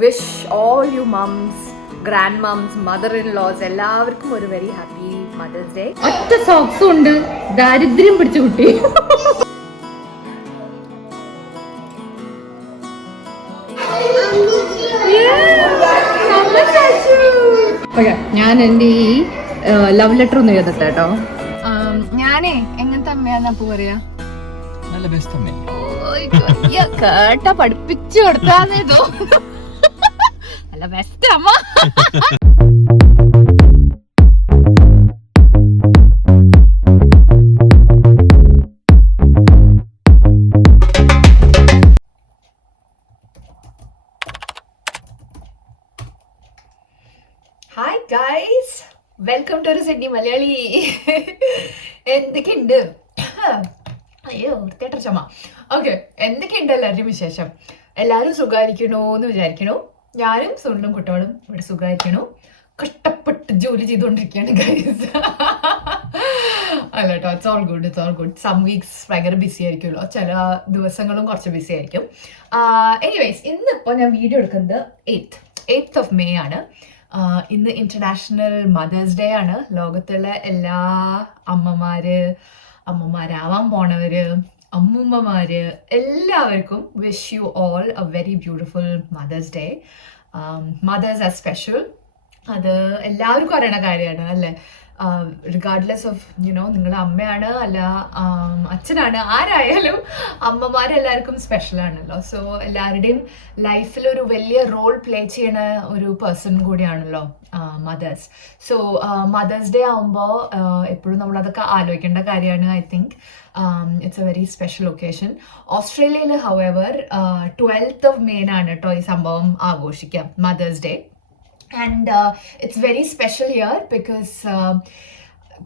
Wish all you moms, grand moms, mother in laws എല്ലാവർക്കും ഒരു very happy mother's day. ഒറ്റ സോക്സും ഉണ്ട്, ദാരിദ്ര്യം പിടിച്ച കുട്ടി. ഞാൻ എന്റെ ഈ ലവ് ലെറ്റർ ഒന്ന് എഴുതട്ടെ കേട്ടോ. ഞാനേ എങ്ങനത്തെ അമ്മയാന്ന് അപ്പൊ പറയാ, നല്ല ബെസ്റ്റ് അമ്മ. കേട്ട പഠിപ്പിച്ചു കൊടുത്താന്നേ തോന്നുന്നു. നല്ല ബെസ്റ്റ് അമ്മ. ഹായ് ഗൈസ്, വെൽക്കം ടു ഒരു സിഡ്നി മലയാളി. എന്തൊക്കെയുണ്ട്? അയ്യോ വൃത്തിയായിട്ട ചുമ. ഓക്കെ, എന്തൊക്കെയുണ്ട് എല്ലാവരുടെയും വിശേഷം? എല്ലാവരും സുഖമായിരിക്കണോ എന്ന് വിചാരിക്കണു. ഞാനും സുണ്ടും കുട്ടോളും ഇവിടെ സുഖമായിരിക്കണു. കഷ്ടപ്പെട്ട് ജോലി ചെയ്തുകൊണ്ടിരിക്കുകയാണ് ഗൈസ്. അല്ല കേട്ടോ, it's all good, it's all good. Some weeks ഭയങ്കര ബിസി ആയിരിക്കുമല്ലോ, ചില ദിവസങ്ങളും കുറച്ച് ബിസി ആയിരിക്കും. എനിവേയ്സ്, ഇന്നിപ്പോൾ ഞാൻ വീഡിയോ എടുക്കുന്നത് 8th of May ആണ്. ഇന്ന് ഇന്റർനാഷണൽ മദേഴ്സ് ഡേ ആണ്. ലോകത്തുള്ള എല്ലാ അമ്മമാരാവാൻ പോണവര്, അമ്മൂമ്മമാര് എല്ലാവർക്കും wish you all a very beautiful Mother's Day. Mothers are special, അത് എല്ലാവർക്കും അറിയണ കാര്യമാണ് അല്ലേ? റിഗാർഡ്ലെസ് ഓഫ് നിങ്ങളുടെ അമ്മയാണ് അല്ല അച്ഛനാണ്, ആരായാലും അമ്മമാരെല്ലാവർക്കും സ്പെഷ്യൽ ആണല്ലോ. സോ എല്ലാവരുടെയും ലൈഫിൽ ഒരു വലിയ റോൾ പ്ലേ ചെയ്യണ ഒരു പേഴ്സൺ കൂടിയാണല്ലോ മദേഴ്സ്. സോ മദേഴ്സ് ഡേ ആകുമ്പോൾ എപ്പോഴും നമ്മളതൊക്കെ ആലോചിക്കേണ്ട കാര്യമാണ്. I think it's a very special occasion. ഓസ്ട്രേലിയയിൽ ഹൗവർ 12th of May ആണ് കേട്ടോ ഈ സംഭവം ആഘോഷിക്കാം, Mother's Day. And it's very special here because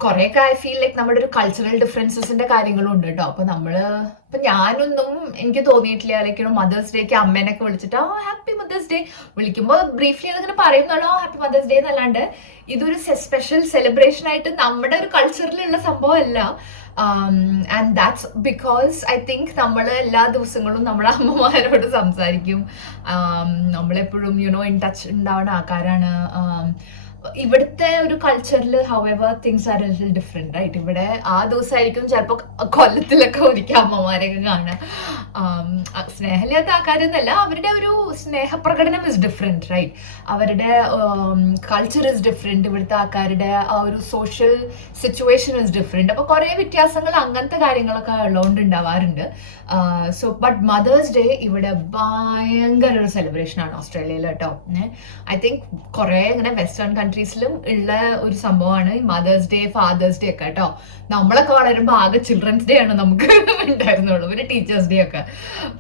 കുറേയൊക്കെ ഐ ഫീൽ ലൈക്ക് നമ്മുടെ ഒരു കൾച്ചറൽ ഡിഫറൻസസിന്റെ കാര്യങ്ങളും ഉണ്ട് കേട്ടോ. അപ്പൊ ഞാനൊന്നും എനിക്ക് തോന്നിയിട്ടില്ല ലൈക്ക് മദേഴ്സ് ഡേക്ക് അമ്മേനൊക്കെ വിളിച്ചിട്ട് ഹാപ്പി മദേഴ്സ് ഡേ വിളിക്കുമ്പോൾ ബ്രീഫ്ലി അതങ്ങനെ പറയുന്നുള്ളൂ ഹാപ്പി മദേഴ്സ് ഡേ എന്നല്ലാണ്ട് ഇതൊരു സ്പെഷ്യൽ സെലിബ്രേഷൻ ആയിട്ട് നമ്മുടെ ഒരു കൾച്ചറിലുള്ള സംഭവമല്ല. And that's because I think നമ്മൾ എല്ലാ ദിവസങ്ങളും നമ്മുടെ അമ്മമാരോട് സംസാരിക്കും. നമ്മളെപ്പോഴും ഇൻ ടച്ച് ഉണ്ടാവുന്ന ആൾക്കാരാണ്. ഇവിടുത്തെ ഒരു കൾച്ചറിൽ our things are a little different right. ഇവിടെ ആ ദിവസമായിരിക്കും ചിലപ്പോൾ കൊല്ലത്തിലൊക്കെ ഒരിക്കൽ അമ്മമാരെയൊക്കെ കാണുക. സ്നേഹമില്ലാത്ത ആൾക്കാരെന്നല്ല, അവരുടെ ഒരു സ്നേഹപ്രകടനം ഇസ് ഡിഫറെന്റ് റൈറ്റ്. അവരുടെ കൾച്ചർ ഇസ് ഡിഫറെന്റ്. ഇവിടുത്തെ ആൾക്കാരുടെ ആ ഒരു സോഷ്യൽ സിറ്റുവേഷൻ ഇസ് ഡിഫറെന്റ്. അപ്പോൾ കുറേ വ്യത്യാസങ്ങൾ അങ്ങനത്തെ കാര്യങ്ങളൊക്കെ ഉള്ളതുകൊണ്ട് ഉണ്ടാവാറുണ്ട്. സോ ബട്ട് മദേഴ്സ് ഡേ ഇവിടെ ഭയങ്കര ഒരു സെലിബ്രേഷൻ ആണ് ഓസ്ട്രേലിയയിൽ കേട്ടോ. ഐ തിങ്ക് കുറേ ഇങ്ങനെ വെസ്റ്റേൺ കൺട്രീസിലും ഉള്ള ഒരു സംഭവമാണ് ഈ മദേഴ്സ് ഡേ, ഫാദേഴ്സ് ഡേ ഒക്കെ കേട്ടോ. നമ്മളൊക്കെ വളരുമ്പോൾ ആകെ ചിൽഡ്രൻസ് ഡേ ആണ് നമുക്ക് ഉണ്ടായിരുന്നുള്ളൂ, പിന്നെ ടീച്ചേഴ്സ് ഡേ ഒക്കെ.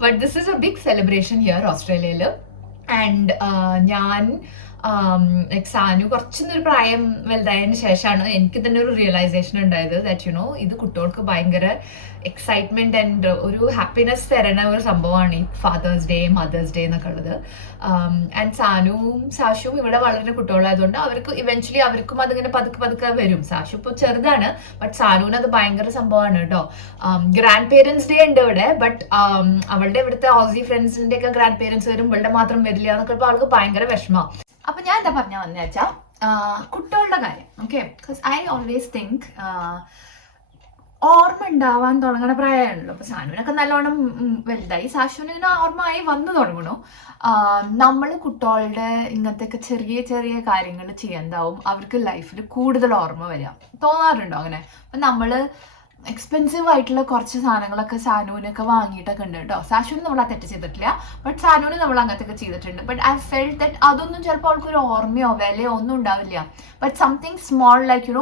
But this is a big celebration here ഓസ്ട്രേലിയയിൽ. ആൻഡ് ഞാൻ ലൈക് സാനു കുറച്ചൊരു പ്രായം വലുതായതിനു ശേഷമാണ് എനിക്ക് തന്നെ ഒരു റിയലൈസേഷൻ ഉണ്ടായത് ദാറ്റ് ഇത് കുട്ടികൾക്ക് ഭയങ്കര എക്സൈറ്റ്മെന്റ് ആൻഡ് ഒരു ഹാപ്പിനെസ് തരണ ഒരു സംഭവമാണ് ഈ ഫാദേഴ്സ് ഡേ, മദേഴ്സ് ഡേ എന്നൊക്കെ ഉള്ളത്. ആൻഡ് സാനുവും സാഷുവും ഇവിടെ വളരുന്ന കുട്ടികളായതുകൊണ്ട് അവർക്ക് ഇവൻച്വലി അവർക്കും അതിങ്ങനെ പതുക്കെ പതുക്കെ വരും. സാഷു ഇപ്പോൾ ചെറുതാണ്, ബട്ട് സാനുവിന് അത് ഭയങ്കര സംഭവമാണ് കേട്ടോ. ഗ്രാൻഡ് പേരൻസ് ഡേ ഉണ്ട് ഇവിടെ, ബട്ട് അവളുടെ ഇവിടുത്തെ ഓസി ഫ്രണ്ട്സിന്റെ ഒക്കെ ഗ്രാൻഡ് പേരൻസ് വരും, ഇവളുടെ മാത്രം വരില്ല എന്നൊക്കെ ഇപ്പോൾ അവൾക്ക് ഭയങ്കര വിഷമമാണ്. അപ്പൊ ഞാൻ എന്താ പറഞ്ഞ വന്നു വെച്ചാൽ കുട്ടികളുടെ കാര്യം. Okay, because I always think ഓർമ്മ ഉണ്ടാവാൻ തുടങ്ങണ പ്രായമാണല്ലോ. അപ്പൊ സാനുവിനൊക്കെ നല്ലോണം വലുതായി, സാഷുവിന് ഇങ്ങനെ ഓർമ്മ ആയി വന്നു തുടങ്ങണു. നമ്മൾ കുട്ടികളുടെ ഇങ്ങനത്തെ ചെറിയ ചെറിയ കാര്യങ്ങൾ ചെയ്യാണ്ടാവും അവർക്ക് ലൈഫിൽ കൂടുതൽ ഓർമ്മ വരിക. തോന്നാറുണ്ടോ അങ്ങനെ? അപ്പൊ നമ്മള് എക്സ്പെൻസീവ് ആയിട്ടുള്ള കുറച്ച് സാധനങ്ങളൊക്കെ സാനുവിനൊക്കെ വാങ്ങിയിട്ടൊക്കെ ഉണ്ട് കേട്ടോ. സാഷുവിന് നമ്മൾ ആ തെറ്റ് ചെയ്തിട്ടില്ല, ബട്ട് സാനുവിന് നമ്മൾ അങ്ങനത്തെ ഒക്കെ ചെയ്തിട്ടുണ്ട്. ബട്ട് ഐ ഫെൽറ്റ് ദാറ്റ് അതൊന്നും ചിലപ്പോൾ അവൾക്കൊരു ഓർമ്മയോ വിലയോ ഒന്നും ഉണ്ടാവില്ല. ബട്ട് സംതിങ് സ്മോൾ ലൈക്ക്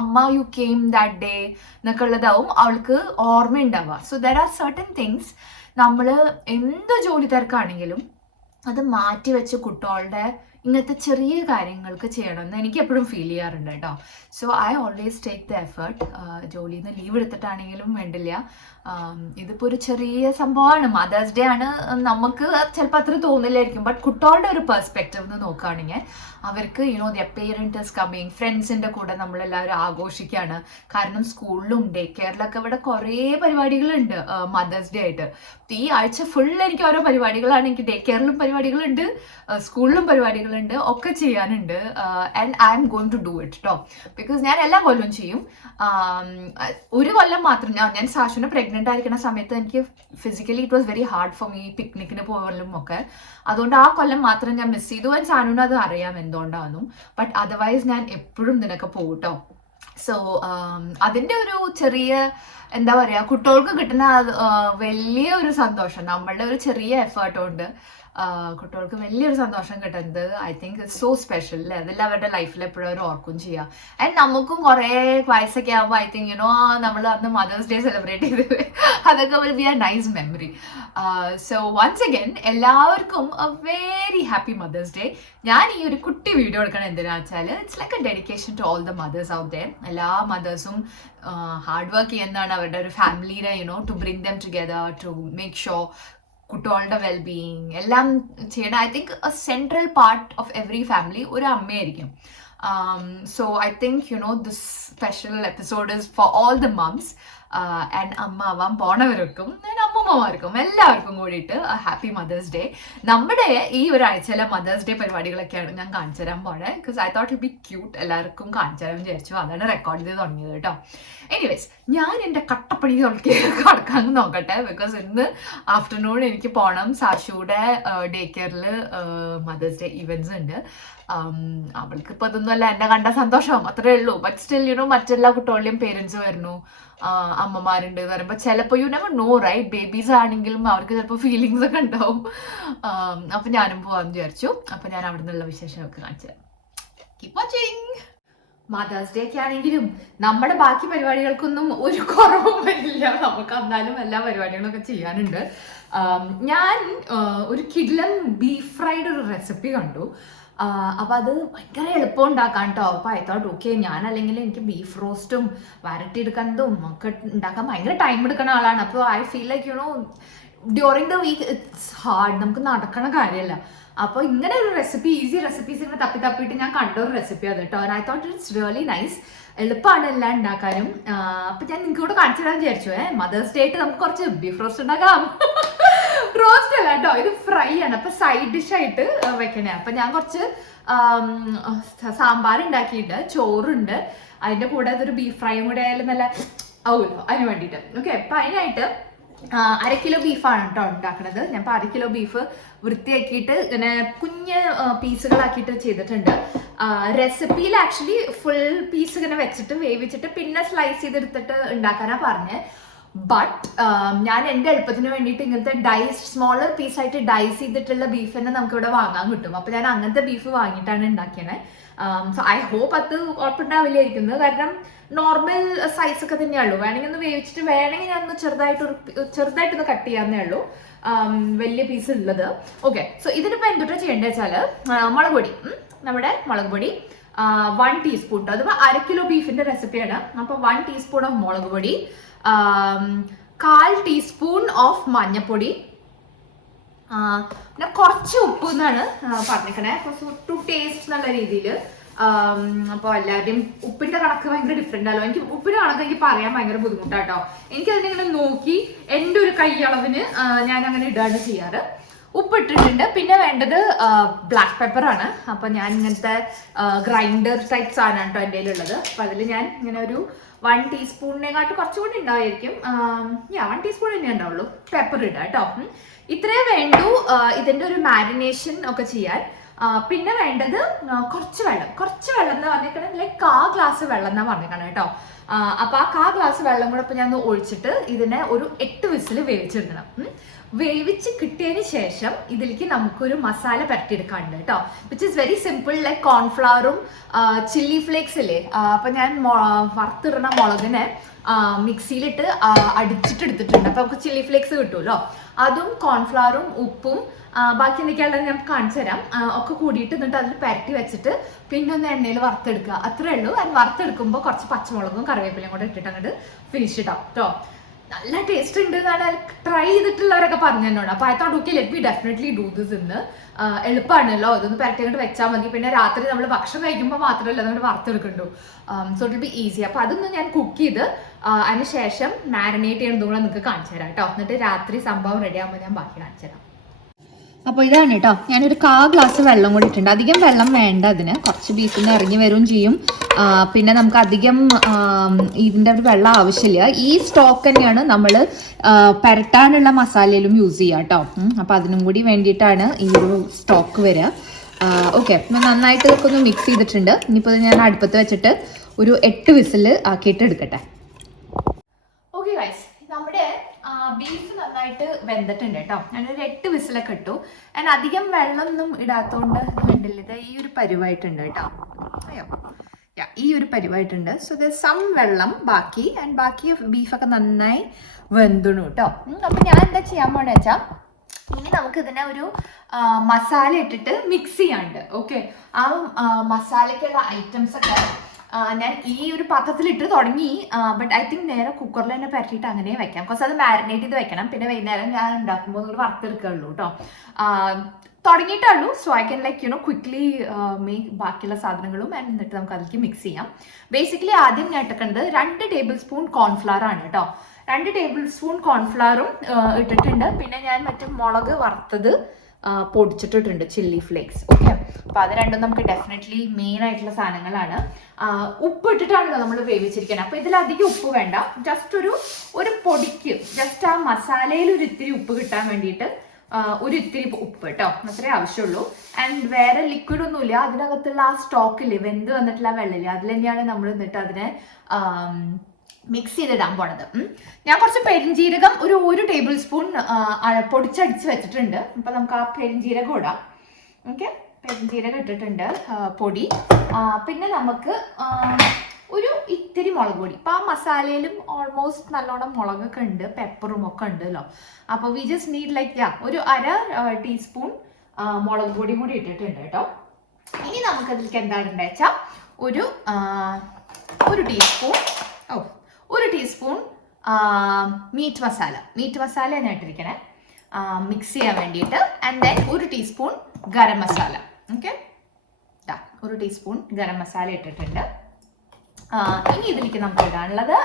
അമ്മ യു കെയിം ദാറ്റ് ഡേ എന്നൊക്കെ ഉള്ളതാവും അവൾക്ക് ഓർമ്മ ഉണ്ടാവുക. So there are certain things നമ്മൾ എന്ത് ജോലി തിരക്കാണെങ്കിലും അത് മാറ്റി വെച്ച് കുട്ടികളുടെ ഇങ്ങനത്തെ ചെറിയ കാര്യങ്ങൾക്ക് ചെയ്യണമെന്ന് എനിക്ക് എപ്പോഴും ഫീൽ ചെയ്യാറുണ്ട് കേട്ടോ. So I always take the effort. ജോലിയിൽ നിന്ന് ലീവ് എടുത്തിട്ടാണെങ്കിലും വേണ്ടില്ല. ഇതിപ്പോൾ ഒരു ചെറിയ സംഭവമാണ്, മദേഴ്സ് ഡേ ആണ്, നമുക്ക് ചിലപ്പോൾ അത്ര തോന്നില്ലായിരിക്കും. ബട്ട് കുട്ടികളുടെ ഒരു പെർസ്പെക്റ്റീവ് നിന്ന് നോക്കുകയാണെങ്കിൽ അവർക്ക് ദിയർ പേരൻറ്റ് ഇസ് കമ്മിങ്, ഫ്രണ്ട്സിൻ്റെ കൂടെ നമ്മളെല്ലാവരും ആഘോഷിക്കുകയാണ്. കാരണം സ്കൂളിലും ഡേ കെയറിലൊക്കെ ഇവിടെ കുറേ പരിപാടികളുണ്ട് മദേഴ്സ് ഡേ ആയിട്ട്. ഈ ആഴ്ച ഫുൾ എനിക്ക് ഓരോ പരിപാടികളാണ്. എനിക്ക് ഡേ കെയറിലും പരിപാടികളുണ്ട്, സ്കൂളിലും പരിപാടികളുണ്ട്, ഒക്കെ ചെയ്യാനുണ്ട്. And I am going to do it കേട്ടോ. ബിക്കോസ് ഞാൻ എല്ലാ കൊല്ലവും ചെയ്യും. ഒരു കൊല്ലം മാത്രം ഞാൻ സാഷുവിനെ പ്രഗ്നൻ്റ് ആയിരിക്കുന്ന സമയത്ത് എനിക്ക് physically it was very hard for me പിക്നിക്കിന് പോകലും ഒക്കെ. അതുകൊണ്ട് ആ കൊല്ലം മാത്രം ഞാൻ മിസ് ചെയ്തു. ആൻഡ് സാനുവിന് അത് അറിയാം എന്തുകൊണ്ടാണെന്നും. ബട്ട് അതർവൈസ് ഞാൻ എപ്പോഴും ഇതിനൊക്കെ പോകട്ടോ. സോ അതിൻ്റെ ഒരു ചെറിയ എന്താ പറയുക, കുട്ടികൾക്ക് കിട്ടുന്ന വലിയ ഒരു സന്തോഷം, നമ്മളുടെ ഒരു ചെറിയ എഫേർട്ട് കൊണ്ട് കുട്ടികൾക്ക് വലിയൊരു സന്തോഷം കിട്ടുന്നത് I think it's so special അല്ലേ. അതെല്ലാം അവരുടെ ലൈഫിൽ എപ്പോഴും അവർ ഓർക്കും ചെയ്യാം. ആൻഡ് നമുക്കും കുറേ വയസ്സൊക്കെ ആകുമ്പോൾ ഐ തിങ്ക് നമ്മൾ അന്ന് മദേഴ്സ് ഡേ സെലിബ്രേറ്റ് ചെയ്ത് അതൊക്കെ will be a nice memory. So once again എല്ലാവർക്കും a very happy mother's day. ഞാൻ ഈ ഒരു കുട്ടി വീഡിയോ എടുക്കണം എന്തിനാണെന്ന് വെച്ചാൽ it's like a dedication to all the mothers out there. എല്ലാ മദേഴ്സും ഹാർഡ് വർക്ക് ചെയ്യുന്നതാണ് അവരുടെ ഒരു ഫാമിലിനെ to bring them together to make sure കുട്ടികളുടെ വെൽബീയിങ് എല്ലാം ചെയ്യണം. I think a central part of every family ഒരു അമ്മയായിരിക്കും. So I think this special episode is for all the moms and അമ്മ ആവാൻ പോണവർക്കും അമ്മൂമ്മമാർക്കും എല്ലാവർക്കും കൂടിയിട്ട് ഹാപ്പി മദേഴ്സ് ഡേ. നമ്മുടെ ഈ ഒരാഴ്ചയിലെ മദേഴ്സ് ഡേ പരിപാടികളൊക്കെയാണ് ഞാൻ കാണിച്ചു തരാൻ പോണേ. Because I thought it be cute, എല്ലാവർക്കും കാണിച്ചു തരാൻ വിചാരിച്ചു. അതാണ് റെക്കോർഡ് ചെയ്ത് തുടങ്ങിയത് കേട്ടോ. എനിവേസ് ഞാൻ എൻ്റെ കട്ടപ്പണി കടക്കാൻ നോക്കട്ടെ. ബിക്കോസ് ഇന്ന് ആഫ്റ്റർനൂൺ എനിക്ക് പോകണം. സാഷുയുടെ ഡേ കെയറിൽ മദേഴ്സ് ഡേ ഇവൻറ്റ്സ് ഉണ്ട്. അവൾക്ക് ഇപ്പോൾ ഇതൊന്നുമല്ല, എന്നെ കണ്ട സന്തോഷം അത്രേ ഉള്ളൂ. ബട്ട് സ്റ്റിൽ മറ്റെല്ലാ കുട്ടികളുടെയും പേരൻസ് വരുന്നു, അമ്മമാരുണ്ട് എന്ന് പറയുമ്പോൾ ചിലപ്പോൾ നെവർ നോ റൈറ്റ്, ബേബീസ് ആണെങ്കിലും അവർക്ക് ചിലപ്പോൾ ഫീലിങ്സ് ഒക്കെ ഉണ്ടാവും. അപ്പം ഞാനും പോകാമെന്ന് വിചാരിച്ചു. അപ്പം ഞാൻ അവിടെ നിന്നുള്ള വിശേഷമൊക്കെ കാണിച്ചു തരാം. Keep watching. മദേഴ്സ് ഡേ ഒക്കെ ആണെങ്കിലും നമ്മുടെ ബാക്കി പരിപാടികൾക്കൊന്നും ഒരു കുറവും വരില്ല. നമുക്ക് എന്നാലും എല്ലാ പരിപാടികളൊക്കെ ചെയ്യാനുണ്ട്. ഞാൻ ഒരു കിഡ്ലൻ ബീഫ് ഫ്രൈഡ് ഒരു റെസിപ്പി കണ്ടു. അപ്പോൾ അത് ഭയങ്കര എളുപ്പം ഉണ്ടാക്കാൻ കേട്ടോ. അപ്പോൾ ഐ തോട്ട് ഓക്കെ, ഞാൻ അല്ലെങ്കിൽ എനിക്ക് ബീഫ് റോസ്റ്റും വരട്ടിയെടുക്കുന്നതും ഒക്കെ ഉണ്ടാക്കാൻ ഭയങ്കര ടൈം എടുക്കുന്ന ആളാണ്. അപ്പോൾ I feel like during the week it's hard, നമുക്ക് നടക്കണ കാര്യമല്ല. അപ്പോൾ ഇങ്ങനെ ഒരു റെസിപ്പി, ഈസി റെസിപ്പീസ് ഇങ്ങനെ തപ്പിയിട്ട് ഞാൻ കണ്ട ഒരു റെസിപ്പി അത് കേട്ടോ. I thought it's really nice. എളുപ്പമാണ് എല്ലാം ഉണ്ടാക്കാനും. അപ്പം ഞാൻ നിങ്ങൾക്ക് കൂടെ കാണിച്ചു തരാൻ വിചാരിച്ചു. മദേഴ്സ് ഡേ ആയിട്ട് നമുക്ക് കുറച്ച് ബീഫ് റോസ്റ്റ് ഉണ്ടാക്കാം. റോസ്റ്റ് അല്ല കേട്ടോ, ഇത് ഫ്രൈ ആണ്. അപ്പം സൈഡ് ഡിഷായിട്ട് വെക്കണേ. അപ്പം ഞാൻ കുറച്ച് സാമ്പാർ ഉണ്ടാക്കിയിട്ട് ചോറുണ്ട്, അതിൻ്റെ കൂടെ അതൊരു ബീഫ് ഫ്രൈയും കൂടെ ആയാലും നല്ല ആവുമല്ലോ അതിന് വേണ്ടിയിട്ട്. ഓക്കെ, അപ്പം അതിനായിട്ട് 1/2 കിലോ ബീഫാണ് കേട്ടോ ഉണ്ടാക്കുന്നത്. ഞാൻ ഇപ്പോൾ 1/2 കിലോ ബീഫ് വൃത്തിയാക്കിയിട്ട് ഇങ്ങനെ കുഞ്ഞ് പീസുകളാക്കിയിട്ട് ചെയ്തിട്ടുണ്ട്. റെസിപ്പിയിൽ ആക്ച്വലി ഫുൾ പീസ് ഇങ്ങനെ വെച്ചിട്ട് വേവിച്ചിട്ട് പിന്നെ സ്ലൈസ് ചെയ്തെടുത്തിട്ട് ഉണ്ടാക്കാനാണ് പറഞ്ഞത്. ബട്ട് ഞാൻ എൻ്റെ എളുപ്പത്തിന് വേണ്ടിയിട്ട് ഇങ്ങനത്തെ സ്മോളർ പീസായിട്ട് ഡൈസ് ചെയ്തിട്ടുള്ള ബീഫ് തന്നെ നമുക്കിവിടെ വാങ്ങാൻ കിട്ടും. അപ്പോൾ ഞാൻ അങ്ങനത്തെ ബീഫ് വാങ്ങിയിട്ടാണ് ഉണ്ടാക്കിയത്. സോ ഐ ഹോപ്പ് അത് കുഴപ്പമുണ്ടാവില്ലായിരിക്കുന്നത്. കാരണം നോർമൽ സൈസൊക്കെ തന്നെയുള്ളൂ. വേണമെങ്കിൽ ഒന്ന് വേവിച്ചിട്ട് വേണമെങ്കിൽ ഞാൻ ഒന്ന് ചെറുതായിട്ടൊന്ന് കട്ട് ചെയ്യാവുന്നേ ഉള്ളൂ, വലിയ പീസ് ഉള്ളത്. ഓക്കെ, സോ ഇതിനിപ്പോൾ എന്തുട്ടാ ചെയ്യേണ്ടത് വെച്ചാൽ മുളക് പൊടി, നമ്മുടെ മുളക് പൊടി 1 ടീസ്പൂൺ കേട്ടോ. അതിപ്പോൾ 1/2 കിലോ ബീഫിൻ്റെ റെസിപ്പിയാണ്. അപ്പോൾ 1 ടീസ്പൂൺ ഓഫ് മുളക് പൊടി, 1/4 ടീസ്പൂൺ ഓഫ് മഞ്ഞൾപ്പൊടി, പിന്നെ കുറച്ച് ഉപ്പ് എന്നാണ് പറഞ്ഞിരിക്കണേ, ടു ടേസ്റ്റ് എന്നുള്ള രീതിയിൽ. അപ്പോൾ എല്ലാവരുടെയും ഉപ്പിൻ്റെ കണക്ക് ഭയങ്കര ഡിഫറെൻ്റ് ആണല്ലോ. എനിക്ക് ഉപ്പിൻ്റെ കണക്ക് എനിക്ക് പറയാൻ ഭയങ്കര ബുദ്ധിമുട്ടാട്ടോ. എനിക്കതിനിങ്ങനെ നോക്കി എൻ്റെ ഒരു കൈയളവിന് ഞാൻ അങ്ങനെ ഇടാണ് ചെയ്യാറ്. ഉപ്പിട്ടിട്ടുണ്ട്. പിന്നെ വേണ്ടത് ബ്ലാക്ക് പെപ്പറാണ്. അപ്പോൾ ഞാൻ ഇങ്ങനത്തെ ഗ്രൈൻഡർ ടൈപ്പ് സാധനമാണ് കേട്ടോ എൻ്റെ കയ്യിലുള്ളത്. അപ്പോൾ അതിൽ ഞാൻ ഇങ്ങനെ ഒരു 1 ടീസ്പൂണിനെക്കാട്ട് കുറച്ചുകൂടി ഉണ്ടായിരിക്കും. 1 ടീസ്പൂൺ തന്നെ ഉണ്ടാവുള്ളൂ പെപ്പർ ഇടുക കേട്ടോ. ഇത്രേ വേണ്ടു ഇതിൻ്റെ ഒരു മാരിനേഷൻ ഒക്കെ ചെയ്യാൻ. പിന്നെ വേണ്ടത് കുറച്ച് വെള്ളം എന്ന് പറഞ്ഞിരിക്കണത് ലൈക്ക് 1/4 ഗ്ലാസ് വെള്ളം എന്നാണ് പറഞ്ഞിരിക്കണം കേട്ടോ. അപ്പോൾ ആ 1/4 ഗ്ലാസ് വെള്ളം കൂടെ ഇപ്പോൾ ഞാൻ ഒഴിച്ചിട്ട് ഇതിനെ ഒരു 8 വിസിൽ വേവിച്ചെടുക്കണം. വേവിച്ച് കിട്ടിയതിന് ശേഷം ഇതിലേക്ക് നമുക്കൊരു മസാല പരട്ടിയെടുക്കാനുണ്ട് കേട്ടോ, which is very simple. Like കോൺഫ്ലവറും ചില്ലി ഫ്ലേക്സ് ഇല്ലേ, അപ്പം ഞാൻ വറുത്തിടുന്ന മുളകിനെ മിക്സിയിലിട്ട് അടിച്ചിട്ട് എടുത്തിട്ടുണ്ട്. അപ്പോൾ നമുക്ക് ചില്ലി ഫ്ലേക്സ് കിട്ടുമല്ലോ. അതും കോൺഫ്ലവറും ഉപ്പും ബാക്കി എന്തൊക്കെയാണെന്ന് ഞാൻ കാണിച്ചു തരാം. ഒക്കെ കൂടിയിട്ട് എന്നിട്ട് അതിൽ പരട്ടി വെച്ചിട്ട് പിന്നെ ഒന്ന് എണ്ണയിൽ വറുത്തെടുക്കുക, അത്രേ ഉള്ളൂ. ആൻഡ് വറുത്തെടുക്കുമ്പോൾ കുറച്ച് പച്ചമുളകും കറിവേപ്പിലയും കൂടെ ഇട്ടിട്ട് അങ്ങോട്ട് ഫിനിഷ് ഇടാം കേട്ടോ. നല്ല ടേസ്റ്റ് ഉണ്ട് എന്നാണ് ട്രൈ ചെയ്തിട്ടുള്ളവരൊക്കെ പറഞ്ഞു എന്നോട്. അപ്പോൾ I thought okay let me definitely do this ഇന്ന്. എളുപ്പമാണല്ലോ, ഇതൊന്ന് പരട്ടിങ്ങോട്ട് വെച്ചാൽ മതി. പിന്നെ രാത്രി നമ്മൾ ഭക്ഷണം കഴിക്കുമ്പോൾ മാത്രമല്ല നമ്മൾ വറുത്തെടുക്കണ്ടു. So it be easy. അപ്പോൾ അതൊന്ന് ഞാൻ കുക്ക് ചെയ്ത് അതിന് ശേഷം മാരിനേറ്റ് ചെയ്യുന്നതും കൂടെ നിങ്ങൾക്ക് കാണിച്ചു തരാം കേട്ടോ. എന്നിട്ട് രാത്രി സംഭവം റെഡി ആകുമ്പോൾ ഞാൻ ബാക്കി കാണിച്ചു തരാം. അപ്പോൾ ഇതാണ് കേട്ടോ, ഞാനൊരു 1/4 ഗ്ലാസ് വെള്ളം കൂടി ഇട്ടുണ്ട്. അധികം വെള്ളം വേണ്ട, അതിന് കുറച്ച് ബീഫിൽ നിന്ന് ഇറങ്ങി വരും ചെയ്യും. പിന്നെ നമുക്ക് അധികം ഇതിൻ്റെ ഒരു വെള്ളം ആവശ്യമില്ല. ഈ സ്റ്റോക്ക് തന്നെയാണ് നമ്മൾ പരട്ടാനുള്ള മസാലയിലും യൂസ് ചെയ്യുക കേട്ടോ. അപ്പോൾ അതിനും കൂടി വേണ്ടിയിട്ടാണ് ഈ ഒരു സ്റ്റോക്ക് വരിക. ഓക്കെ, നന്നായിട്ട് ഇതൊക്കെ ഒന്ന് മിക്സ് ചെയ്തിട്ടുണ്ട്. ഇനിയിപ്പോൾ ഞാൻ അടുപ്പത്ത് വെച്ചിട്ട് ഒരു 8 വിസിൽ ആക്കിയിട്ട് എടുക്കട്ടെ. ഓക്കെ ഗൈസ്, നമ്മുടെ ബീഫ് നന്നായിട്ട് വെന്തിട്ടുണ്ട് കേട്ടോ. ഞാനൊരു 8 വിസിലൊക്കെ ഇട്ടു. ഞാൻ അധികം വെള്ളമൊന്നും ഇടാത്തതുകൊണ്ട് വേണ്ടില്ല, ഇത് ഈ ഒരു പരിവായിട്ടുണ്ട് കേട്ടോ. അയ്യോ, ഈ ഒരു പരിവായിട്ടുണ്ട്. സോ ദർ സം വെള്ളം ബാക്കി, ആൻഡ് ബാക്കി ബീഫൊക്കെ നന്നായി വെന്തണു കേട്ടോ. അപ്പം ഞാൻ എന്താ ചെയ്യാൻ പോണെന്ന് വെച്ചാൽ ഇനി നമുക്ക് ഇതിനെ ഒരു മസാല ഇട്ടിട്ട് മിക്സ് ചെയ്യാണ്ട്. ഓക്കെ, ആ മസാലയ്ക്കുള്ള ഐറ്റംസ് ഒക്കെ ഞാൻ ഈ ഒരു പാത്രത്തിലിട്ട് തുടങ്ങി. ബട്ട് ഐ തിങ്ക് നേരെ കുക്കറിൽ തന്നെ പരട്ടിയിട്ട് അങ്ങനെ വെക്കാം. കുറച്ച് അത് മാരിനേറ്റ് ചെയ്ത് വെക്കണം. പിന്നെ വൈകുന്നേരം ഞാൻ ഉണ്ടാക്കുമ്പോൾ ഒരു വറുത്തെടുക്കുകയുള്ളൂ കേട്ടോ. തുടങ്ങിയിട്ടുള്ളൂ. So I can like quickly make ബാക്കിയുള്ള സാധനങ്ങളും എന്നിട്ട് നമുക്ക് അതിലേക്ക് മിക്സ് ചെയ്യാം. ബേസിക്കലി ആദ്യം ഞാൻ ഇട്ടിട്ടുണ്ട് 2 ടേബിൾ സ്പൂൺ കോൺഫ്ലവർ ആണ് കേട്ടോ. 2 ടേബിൾ സ്പൂൺ കോൺഫ്ലവറും ഇട്ടിട്ടുണ്ട്. പിന്നെ ഞാൻ മറ്റേ മുളക് വറുത്തത് പൊടിച്ചിട്ടിട്ടുണ്ട്, ചില്ലി ഫ്ലേക്സ്. ഓക്കെ, അപ്പോൾ അത് രണ്ടും നമുക്ക് ഡെഫിനറ്റ്ലി മെയിൻ ആയിട്ടുള്ള സാധനങ്ങളാണ്. ഉപ്പ് ഇട്ടിട്ടാണല്ലോ നമ്മൾ വേവിച്ചിരിക്കുന്നത്. അപ്പോൾ ഇതിലധികം ഉപ്പ് വേണ്ട, ജസ്റ്റ് ഒരു പൊടിക്ക് ജസ്റ്റ് ആ മസാലയിൽ ഒരു ഇത്തിരി ഉപ്പ് കിട്ടാൻ വേണ്ടിയിട്ട് ഒരു ഇത്തിരി ഉപ്പ് കേട്ടോ, അത്രേ ആവശ്യമുള്ളൂ. ആൻഡ് വേറെ ലിക്വിഡ് ഒന്നുമില്ല. അതിനകത്തുള്ള ആ സ്റ്റോക്കില്ലേ, വെന്ത് വന്നിട്ടുള്ള ആ വെള്ളമില്ല, അതിൽ തന്നെയാണ് നമ്മൾ എന്നിട്ട് അതിനെ മിക്സ് ചെയ്തിടാൻ പോണത്. ഞാൻ കുറച്ച് പെരിഞ്ജീരകം ഒരു ടേബിൾ സ്പൂൺ പൊടിച്ചടിച്ച് വെച്ചിട്ടുണ്ട്. അപ്പം നമുക്ക് ആ പെരിഞ്ജീരകം ഇടാം. ഓക്കെ, പെരിഞ്ജീരകം ഇട്ടിട്ടുണ്ട്, പൊടി. പിന്നെ നമുക്ക് ഒരു ഇത്തിരി മുളക് പൊടി. ഇപ്പം ആ മസാലയിലും ഓൾമോസ്റ്റ് നല്ലോണം മുളകൊക്കെ ഉണ്ട്, പെപ്പറും ഒക്കെ ഉണ്ടല്ലോ. അപ്പോൾ വി ജസ്റ്റ് നീഡ് ലൈക്ക് ഒരു 1/2 ടീസ്പൂൺ മുളക് പൊടിയും കൂടി ഇട്ടിട്ടുണ്ട് കേട്ടോ. ഇനി നമുക്കതിലേക്ക് എന്താണെന്ന് വെച്ചാൽ ഒരു ടീസ്പൂൺ മീറ്റ് മസാല ഞാൻ ഇട്ടിരിക്കണേ മിക്സ് ചെയ്യാൻ വേണ്ടിയിട്ട്. And then 1 teaspoon garam masala. Okay, 1 teaspoon garam masala ഇട്ടിട്ടുണ്ട്. ഇനി ഇതിലേക്ക് നമുക്ക് ഇടാനുള്ളത്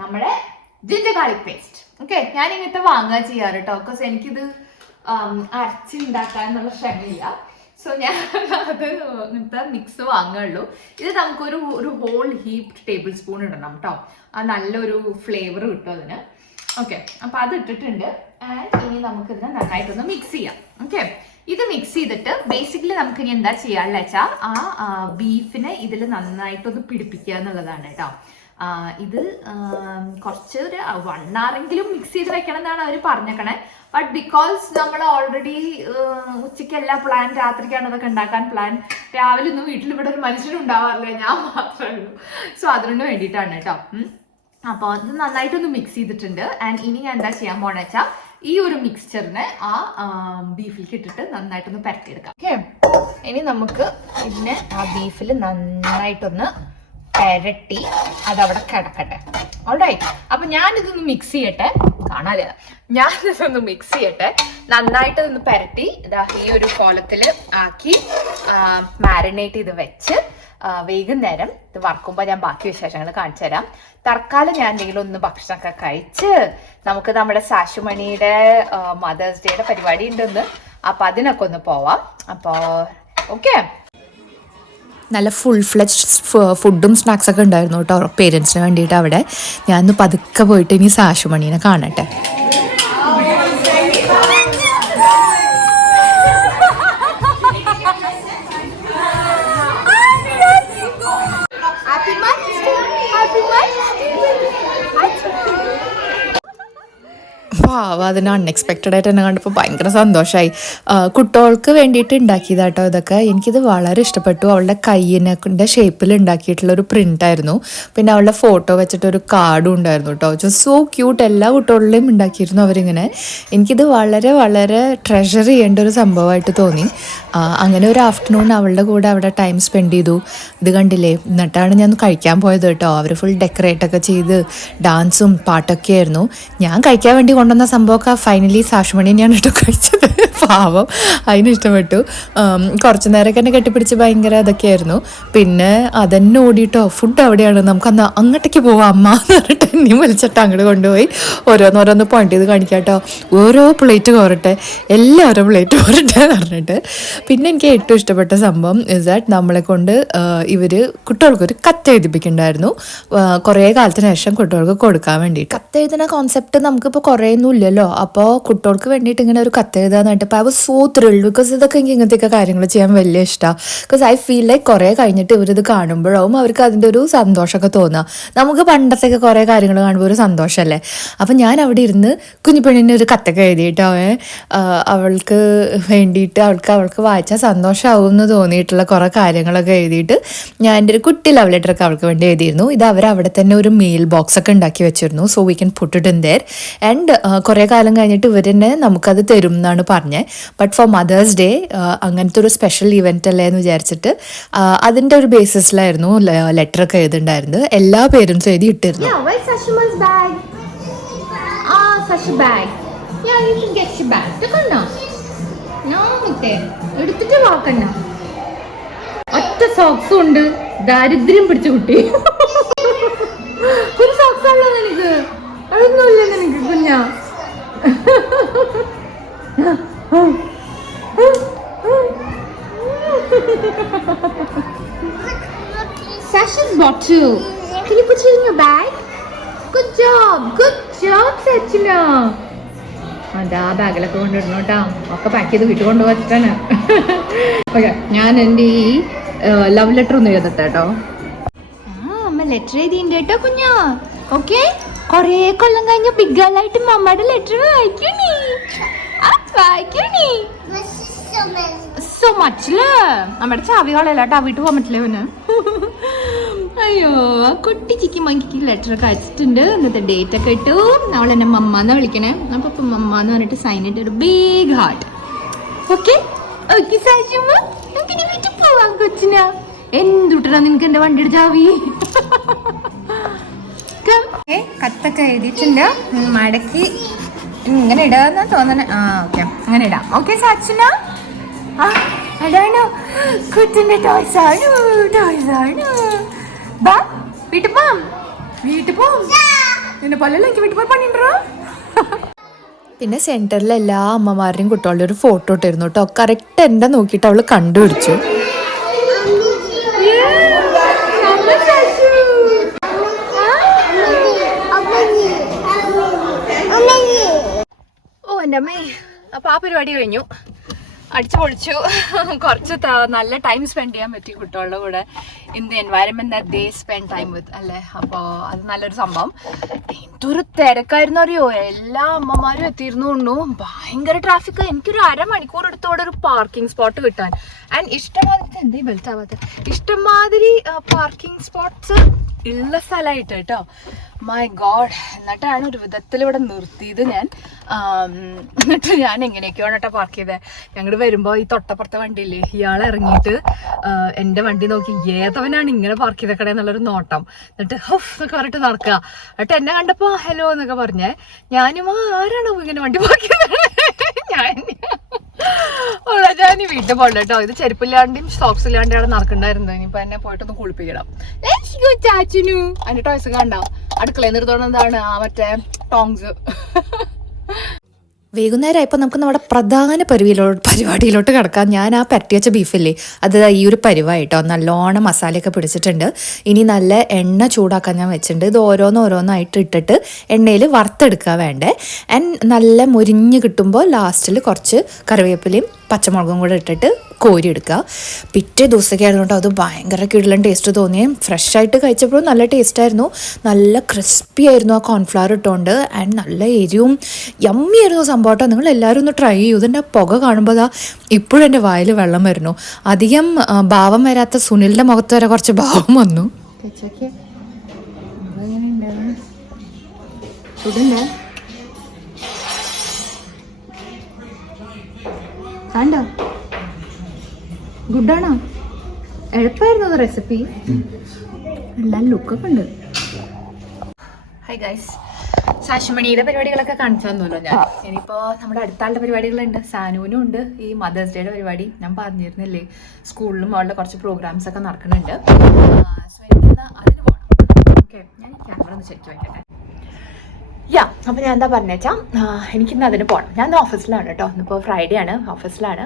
നമ്മുടെ ജിഞ്ചർ ഗാർലിക് പേസ്റ്റ്. ഓക്കെ, ഞാൻ ഇങ്ങനത്തെ വാങ്ങുക ചെയ്യാറ് കേട്ടോ, ബിക്കോസ് എനിക്കിത് അരച്ചുണ്ടാക്കാനുള്ള ക്ഷമയില്ല. സോ ഞാൻ അത് ഇങ്ങനത്തെ മിക്സ് വാങ്ങുകയുള്ളൂ. ഇത് നമുക്കൊരു ഹോൾ ഹീപ്ഡ് ടേബിൾ സ്പൂൺ ഇടണം കേട്ടോ, അത് നല്ലൊരു ഫ്ലേവർ കിട്ടും അതിന്. ഓക്കെ, അപ്പോൾ അത് ഇട്ടിട്ടുണ്ട്. ആൻഡ് ഇനി നമുക്കിതിനെ നന്നായിട്ടൊന്ന് മിക്സ് ചെയ്യാം. ഓക്കെ, ഇത് മിക്സ് ചെയ്തിട്ട് ബേസിക്കലി നമുക്ക് ഇനി എന്താ ചെയ്യാനുള്ള വെച്ചാൽ ആ ബീഫിനെ ഇതിൽ നന്നായിട്ടൊന്ന് പിടിപ്പിക്കുക എന്നുള്ളതാണ് കേട്ടോ. ഇത് കുറച്ച് ഒരു 1 hour മിക്സ് ചെയ്ത് വെക്കണം എന്നാണ് അവർ പറഞ്ഞേക്കണേ. ബട്ട് ബിക്കോസ് നമ്മൾ ഓൾറെഡി ഉച്ചയ്ക്കല്ല പ്ലാൻ, രാത്രിക്കാണ് അതൊക്കെ ഉണ്ടാക്കാൻ പ്ലാൻ. രാവിലെ ഒന്നും വീട്ടിൽ ഇവിടെ ഒരു മനുഷ്യനും ഉണ്ടാവാറില്ല, ഞാൻ മാത്രമേ ഉള്ളൂ. സോ അതിനു വേണ്ടിയിട്ടാണ് കേട്ടോ. അപ്പോൾ അത് നന്നായിട്ടൊന്ന് മിക്സ് ചെയ്തിട്ടുണ്ട്. ആൻഡ് ഇനി ഞാൻ എന്താ ചെയ്യാൻ പോണെന്ന് വെച്ചാൽ ഈ ഒരു മിക്സ്ചറിനെ ആ ബീഫിലേക്ക് ഇട്ടിട്ട് നന്നായിട്ടൊന്ന് പരത്തിയെടുക്കാം. ഓക്കെ, ഇനി നമുക്ക് ഇതിനെ ആ ബീഫിൽ നന്നായിട്ടൊന്ന് പെരട്ടി അതവിടെ കിടക്കട്ടെ. ഓൾറൈറ്റ്, അപ്പം ഞാനിതൊന്ന് മിക്സ് ചെയ്യട്ടെ. കാണാല്ലേ, ഞാനിതൊന്ന് മിക്സ് ചെയ്യട്ടെ. നന്നായിട്ട് ഇതൊന്ന് പെരട്ടി ഇതാ ഈ ഒരു കോലത്തിൽ ആക്കി മാരിനേറ്റ് ചെയ്ത് വെച്ച് വൈകുന്നേരം ഇത് വറക്കുമ്പോൾ ഞാൻ ബാക്കി വിശേഷങ്ങൾ കാണിച്ചു തരാം. തൽക്കാലം ഞാൻ എന്തെങ്കിലും ഒന്ന് ഭക്ഷണമൊക്കെ കഴിച്ച് നമുക്ക് നമ്മുടെ സാശുമണിയുടെ മദേഴ്സ് ഡേയുടെ പരിപാടി ഉണ്ടെന്ന്, അപ്പം അതിനൊക്കെ ഒന്ന് പോവാം. അപ്പോൾ ഓക്കെ, നല്ല ഫുൾ ഫ്ലെഡ്ജ് ഫുഡും സ്നാക്സൊക്കെ ഉണ്ടായിരുന്നു കേട്ടോ പേരൻസിന് വേണ്ടിയിട്ട് അവിടെ. ഞാനൊന്ന് പതുക്കെ പോയിട്ട് ഇനി സാശുമണീനെ കാണട്ടെ. പാവം അതിന് അൺഎക്സ്പെക്റ്റഡ് ആയിട്ട് എന്നെ കണ്ടപ്പോൾ ഭയങ്കര സന്തോഷമായി. കുട്ടികൾക്ക് വേണ്ടിയിട്ട് ഉണ്ടാക്കിയതാട്ടോ ഇതൊക്കെ. എനിക്കിത് വളരെ ഇഷ്ടപ്പെട്ടു. അവളുടെ കയ്യിൻ്റെ ഷേപ്പിൽ ഉണ്ടാക്കിയിട്ടുള്ളൊരു പ്രിൻ്റായിരുന്നു. പിന്നെ അവളുടെ ഫോട്ടോ വെച്ചിട്ടൊരു കാർഡും ഉണ്ടായിരുന്നു കേട്ടോ. Just so cute. എല്ലാ കുട്ടികളിലെയും ഉണ്ടാക്കിയിരുന്നു അവരിങ്ങനെ. എനിക്കിത് വളരെ വളരെ ട്രഷർ ചെയ്യേണ്ട ഒരു സംഭവമായിട്ട് തോന്നി. അങ്ങനെ ഒരു ആഫ്റ്റർനൂൺ അവളുടെ കൂടെ അവിടെ ടൈം സ്പെൻഡ് ചെയ്തു. ഇത് കണ്ടില്ലേ, എന്നിട്ടാണ് ഞാൻ കഴിക്കാൻ പോയത് കേട്ടോ. അവർ ഫുൾ ഡെക്കറേറ്റൊക്കെ ചെയ്ത് ഡാൻസും പാട്ടൊക്കെ ആയിരുന്നു. ഞാൻ കഴിക്കാൻ വേണ്ടി കൊണ്ടുവന്ന സംഭവമൊക്കെ ഫൈനലി സാഷുമണിയാണ് കേട്ടോ കഴിച്ചത്. പാവം, അതിന് ഇഷ്ടപ്പെട്ടു. കുറച്ച് നേരമൊക്കെ എന്നെ കെട്ടിപ്പിടിച്ച് ഭയങ്കര ഇതൊക്കെയായിരുന്നു. പിന്നെ അതെന്നെ ഓടിയിട്ടോ, ഫുഡ് എവിടെയാണ്, നമുക്കന്ന് അങ്ങോട്ടേക്ക് പോവാം അമ്മ എന്ന് പറഞ്ഞിട്ട് എന്നെയും വലിച്ചിട്ട് അങ്ങോട്ട് കൊണ്ടുപോയി ഓരോന്നോരോന്ന് പോയിന്റ് ചെയ്ത് കാണിക്കാം കേട്ടോ. ഓരോ പ്ലേറ്റ് കോരട്ടെ, എല്ലാവരും പ്ലേറ്റ് കോരട്ടെ എന്ന് പറഞ്ഞിട്ട്. പിന്നെ എനിക്ക് ഏറ്റവും ഇഷ്ടപ്പെട്ട സംഭവം ഇസ് ദാറ്റ് നമ്മളെ കൊണ്ട് ഇവർ കുട്ടികൾക്കൊരു കത്ത് എഴുതിപ്പിക്കുന്നുണ്ടായിരുന്നു. കുറേ കാലത്തിന് ശേഷം കുട്ടികൾക്ക് കൊടുക്കാൻ വേണ്ടിയിട്ട്. കത്ത് എഴുതുന്ന കോൺസെപ്റ്റ് നമുക്കിപ്പോൾ കുറേയൊന്നും ഇല്ലല്ലോ. അപ്പോൾ കുട്ടികൾക്ക് വേണ്ടിയിട്ട് ഇങ്ങനെ ഒരു കത്ത് എഴുതാനായിട്ട് ഇപ്പോൾ I was so thrilled. Because ഇതൊക്കെ എനിക്ക് ഇങ്ങനത്തെയൊക്കെ കാര്യങ്ങൾ ചെയ്യാൻ വലിയ ഇഷ്ടമാണ്. ബിക്കോസ് ഐ ഫീൽ ലൈക്ക് കുറേ കഴിഞ്ഞിട്ട് ഇവരിത് കാണുമ്പോഴാവും അവർക്ക് അതിൻ്റെ ഒരു സന്തോഷമൊക്കെ തോന്നുക. നമുക്ക് പണ്ടത്തെയൊക്കെ കുറേ കാര്യങ്ങൾ കാണുമ്പോൾ ഒരു സന്തോഷമല്ലേ. അപ്പം ഞാൻ അവിടെ ഇരുന്ന് കുഞ്ഞിപ്പെണ്ണിന് ഒരു കത്തൊക്കെ എഴുതിയിട്ടോ, അവൾക്ക് വേണ്ടിയിട്ട് അവൾക്ക് വായിച്ചാൽ സന്തോഷമാവും എന്ന് തോന്നിയിട്ടുള്ള കുറേ കാര്യങ്ങളൊക്കെ എഴുതിയിട്ട് ഞാൻ എൻ്റെ ഒരു കുട്ടി ലവ് ലെറ്ററൊക്കെ അവൾക്ക് വേണ്ടി എഴുതിയിരുന്നു. ഇത് അവരവിടെ തന്നെ ഒരു മെയിൽ ബോക്സ് ഒക്കെ ഉണ്ടാക്കി വെച്ചിരുന്നു. So we can put it in there. And കുറേ കാലം കഴിഞ്ഞിട്ട് ഇവർ തന്നെ നമുക്കത് തരും എന്നാണ് പറഞ്ഞത്. ബട്ട് ഫോർ മദേഴ്സ് ഡേ അങ്ങനത്തെ ഒരു സ്പെഷ്യൽ ഇവൻ്റ് അല്ലേ എന്ന് വിചാരിച്ചിട്ട് അതിൻ്റെ ഒരു ബേസിസിലായിരുന്നു ലെറ്ററൊക്കെ എഴുതിണ്ടായിരുന്നത്. എല്ലാ പേരൻസും എഴുതി ഇട്ടിരുന്നു. എടുത്തിട്ട് വാക്കണ്ട. ഒറ്റ സോക്സും ഉണ്ട്, ദാരിദ്ര്യം പിടിച്ച കുട്ടി. ഒരു സോക്സ് ഉള്ളത് നിനക്ക്, അതൊന്നുമില്ല നിനക്ക് കുഞ്ഞാ. Sasha's bottle. Can you put it in your bag? Good job, Sachina. അതാ ബാഗിലൊക്കെ കൊണ്ടിടണം കേട്ടോ. ഒക്കെ പാക്ക് ചെയ്ത് വീട്ടിൽ കൊണ്ടുപോയിട്ടാണ്. ഓക്കെ, ഞാൻ എൻ്റെ ഈ ലവ് ലെറ്റർ ഒന്ന് എഴുതട്ടെ കേട്ടോ. അമ്മ ലെറ്റർ എഴുതിണ്ട് കേട്ടോ കുഞ്ഞാ. ഓക്കെ, കൊറേ കൊല്ലം കഴിഞ്ഞ ബിഗ് ഗേൾ ആയിട്ട് മമ്മയുടെ ലെറ്റർ വായിക്കണേ. സോ മച്ചില് നമ്മുടെ ചാവി കളയല്ല കേട്ടോ, വീട്ടിൽ പോകാൻ പറ്റില്ല അവന്. അയ്യോ, ആ കുട്ടി ചിക്കി മങ്കിക്ക് ലെറ്റർ ഒക്കെ അയച്ചിട്ടുണ്ട്. ഇന്നത്തെ ഡേറ്റ് ഒക്കെ ഇട്ടു. അവൾ എന്നെ മമ്മന്ന് വിളിക്കണേ. അപ്പൊ ഇപ്പൊ മമ്മ എന്ന് പറഞ്ഞിട്ട് സൈൻ ഇട്ട് ഒരു ബിഗ് ഹാർട്ട്. ഓക്കെ ഓക്കെ സാശുമ്മ, നമുക്ക് ഇനി വീട്ടിൽ പോവാം കൊച്ചിനാ. എന്തുട്ടാ നിനക്ക് എന്റെ വണ്ടിയുടെ ചാവി? കത്തൊക്കെ എഴുതിയിട്ടുണ്ട്. മടക്കി ഇങ്ങനെ ഇടാന്നാ തോന്നണേ. ഓക്കെ, അങ്ങനെ ഇടാം. ഓക്കെ സാച്ചുന, അതാണോ കുട്ടിന്റെ ടോയ്സ് ആണ്. ബാ വീട്ടിൽ പോവാം. നിന്നെ പോലെ എനിക്ക് വീട്ടിൽ പോയി പണിയുണ്ടോ? പിന്നെ സെൻറ്ററിൽ എല്ലാ അമ്മമാരുടെയും കുട്ടികളുടെ ഒരു ഫോട്ടോ ഇട്ടിരുന്നു കേട്ടോ. കറക്റ്റ് എൻ്റെ നോക്കിയിട്ട് അവൾ കണ്ടുപിടിച്ചു. ഓ എൻ്റെ അമ്മേ, അപ്പോൾ ആ പരിപാടി കഴിഞ്ഞു. അടിച്ചു പൊളിച്ചു. കുറച്ച് നല്ല ടൈം സ്പെൻഡ് ചെയ്യാൻ പറ്റി കുട്ടികളുടെ കൂടെ. In the environment that they spend time with അല്ലേ. അപ്പോൾ അത് നല്ലൊരു സംഭവം. എന്തൊരു തിരക്കായിരുന്നു അറിയോ. എല്ലാ അമ്മമാരും എത്തിയിരുന്നു. ഭയങ്കര ട്രാഫിക്. എനിക്കൊരു അരമണിക്കൂർ എടുത്തോടെ ഒരു പാർക്കിംഗ് സ്പോട്ട് കിട്ടാൻ. ആൻഡ് ഇഷ്ടമാതിരി പാർക്കിംഗ് സ്പോട്ട്സ് ഉള്ള സ്ഥലമായിട്ട് കേട്ടോ. My God. എന്നിട്ടാണ് ഒരു വിധത്തിൽ ഇവിടെ നിർത്തിയത് ഞാൻ. എന്നിട്ട് ഞാൻ എങ്ങനെയൊക്കെയാണ് കേട്ടോ പാർക്ക് ചെയ്തത്. ഞങ്ങൾ വരുമ്പോൾ ഈ തൊട്ടപ്പുറത്തെ വണ്ടിയില്ലേ, ഇയാൾ ഇറങ്ങിയിട്ട് എൻ്റെ വണ്ടി നോക്കി ഏതവനാണ് ഇങ്ങനെ പാർക്ക് ചെയ്തേക്കണേ എന്നുള്ളൊരു നോട്ടം. എന്നിട്ട് ഹഫ് എന്നൊക്കെ പറഞ്ഞിട്ട് നടക്കുക. എന്നിട്ട് എന്നെ കണ്ടപ്പോൾ ഹലോ എന്നൊക്കെ പറഞ്ഞേ. ഞാനും ആരാണോ ഇങ്ങനെ വണ്ടി പാർക്ക് ചെയ്തത്? ഞാൻ വീട്ടിൽ പോകണ്ട കേട്ടോ. ഇത് ചെരുപ്പില്ലാണ്ടും സോക്സ് ഇല്ലാണ്ടാണ് നടക്കണ്ടായിരുന്നത്. ഇനിയിപ്പോൾ എന്നെ പോയിട്ടൊന്ന് കുളിപ്പിക്കണം. ചാച്ചുനു അതിൻ്റെ ടോയ്സ് കണ്ടോ അടുക്കളയിൽ നിർത്തോണതാണ് ആ മറ്റേ ടോങ്സ്. വൈകുന്നേരമായപ്പോൾ നമുക്ക് നമ്മുടെ പ്രധാന പരിപാടിയിലോട്ട് കിടക്കാം. ഞാൻ ആ പരട്ടി വെച്ച ബീഫില്ലേ, അത് ഈ ഒരു പരിവായിട്ടോ. നല്ലോണം മസാലയൊക്കെ പിടിച്ചിട്ടുണ്ട്. ഇനി നല്ല എണ്ണ ചൂടാക്കാൻ ഞാൻ വെച്ചിട്ടുണ്ട്. ഇത് ഓരോന്നായിട്ട് ഇട്ടിട്ട് എണ്ണയിൽ വറുത്തെടുക്കുക വേണ്ടേ. ആൻഡ് നല്ല മുരിഞ്ഞ് കിട്ടുമ്പോൾ ലാസ്റ്റിൽ കുറച്ച് കറിവേപ്പിലയും പച്ചമുളകും കൂടെ ഇട്ടിട്ട് കോരിയെടുക്കുക. പിറ്റേ ദിവസമൊക്കെ ആയതുകൊണ്ട് അത് ഭയങ്കര കിടിലൻ ടേസ്റ്റ് തോന്നി. ഫ്രഷ് ആയിട്ട് കഴിച്ചപ്പോഴും നല്ല ടേസ്റ്റായിരുന്നു, നല്ല ക്രിസ്പി ആയിരുന്നു ആ കോൺഫ്ലവർ ഇട്ടുകൊണ്ട്. ആൻഡ് നല്ല എരിവും യമ്മി ആയിരുന്നു സംഭവം കേട്ടോ. നിങ്ങൾ എല്ലാവരും ഒന്ന് ട്രൈ ചെയ്യൂ. ഇതിൻ്റെ പുക കാണുമ്പോൾ അതാ ഇപ്പോഴും എൻ്റെ വായിൽ വെള്ളം വരുന്നു. അധികം ഭാവം വരാത്ത സുനിലിൻ്റെ മുഖത്ത് വരെ കുറച്ച് ഭാവം വന്നു. കണ്ടോ, ഗുഡാണോ? എളുപ്പമായിരുന്നു റെസിപ്പി, എല്ലാം ലുക്കൊക്കെ ഉണ്ട്. ഹായ് ഗൈസ്, സാശുമണിയുടെ പരിപാടികളൊക്കെ കാണിച്ചു തന്നല്ലോ ഞാൻ. ഇനിയിപ്പോൾ നമ്മുടെ അടുത്താളുടെ പരിപാടികളുണ്ട്, സാനുവിനും ഉണ്ട് ഈ മദേഴ്സ് ഡേയുടെ പരിപാടി. ഞാൻ പറഞ്ഞിരുന്നില്ലേ, സ്കൂളിലും അവളുടെ കുറച്ച് പ്രോഗ്രാംസ് ഒക്കെ നടക്കുന്നുണ്ട്. സോ എനിക്കെന്താ അതിന് പോകണം. ഓക്കെ, ഞാൻ ഈ ക്യാമറ ഒന്ന് ശരിക്കും വയ്ക്കട്ടെ. അപ്പോൾ ഞാൻ എന്താ പറഞ്ഞേച്ചാൽ എനിക്കിന്ന് അതിന് പോകണം. ഞാൻ ഇന്ന് ഓഫീസിലാണ് കേട്ടോ. ഇന്നിപ്പോൾ ഫ്രൈഡേ ആണ്, ഓഫീസിലാണ്.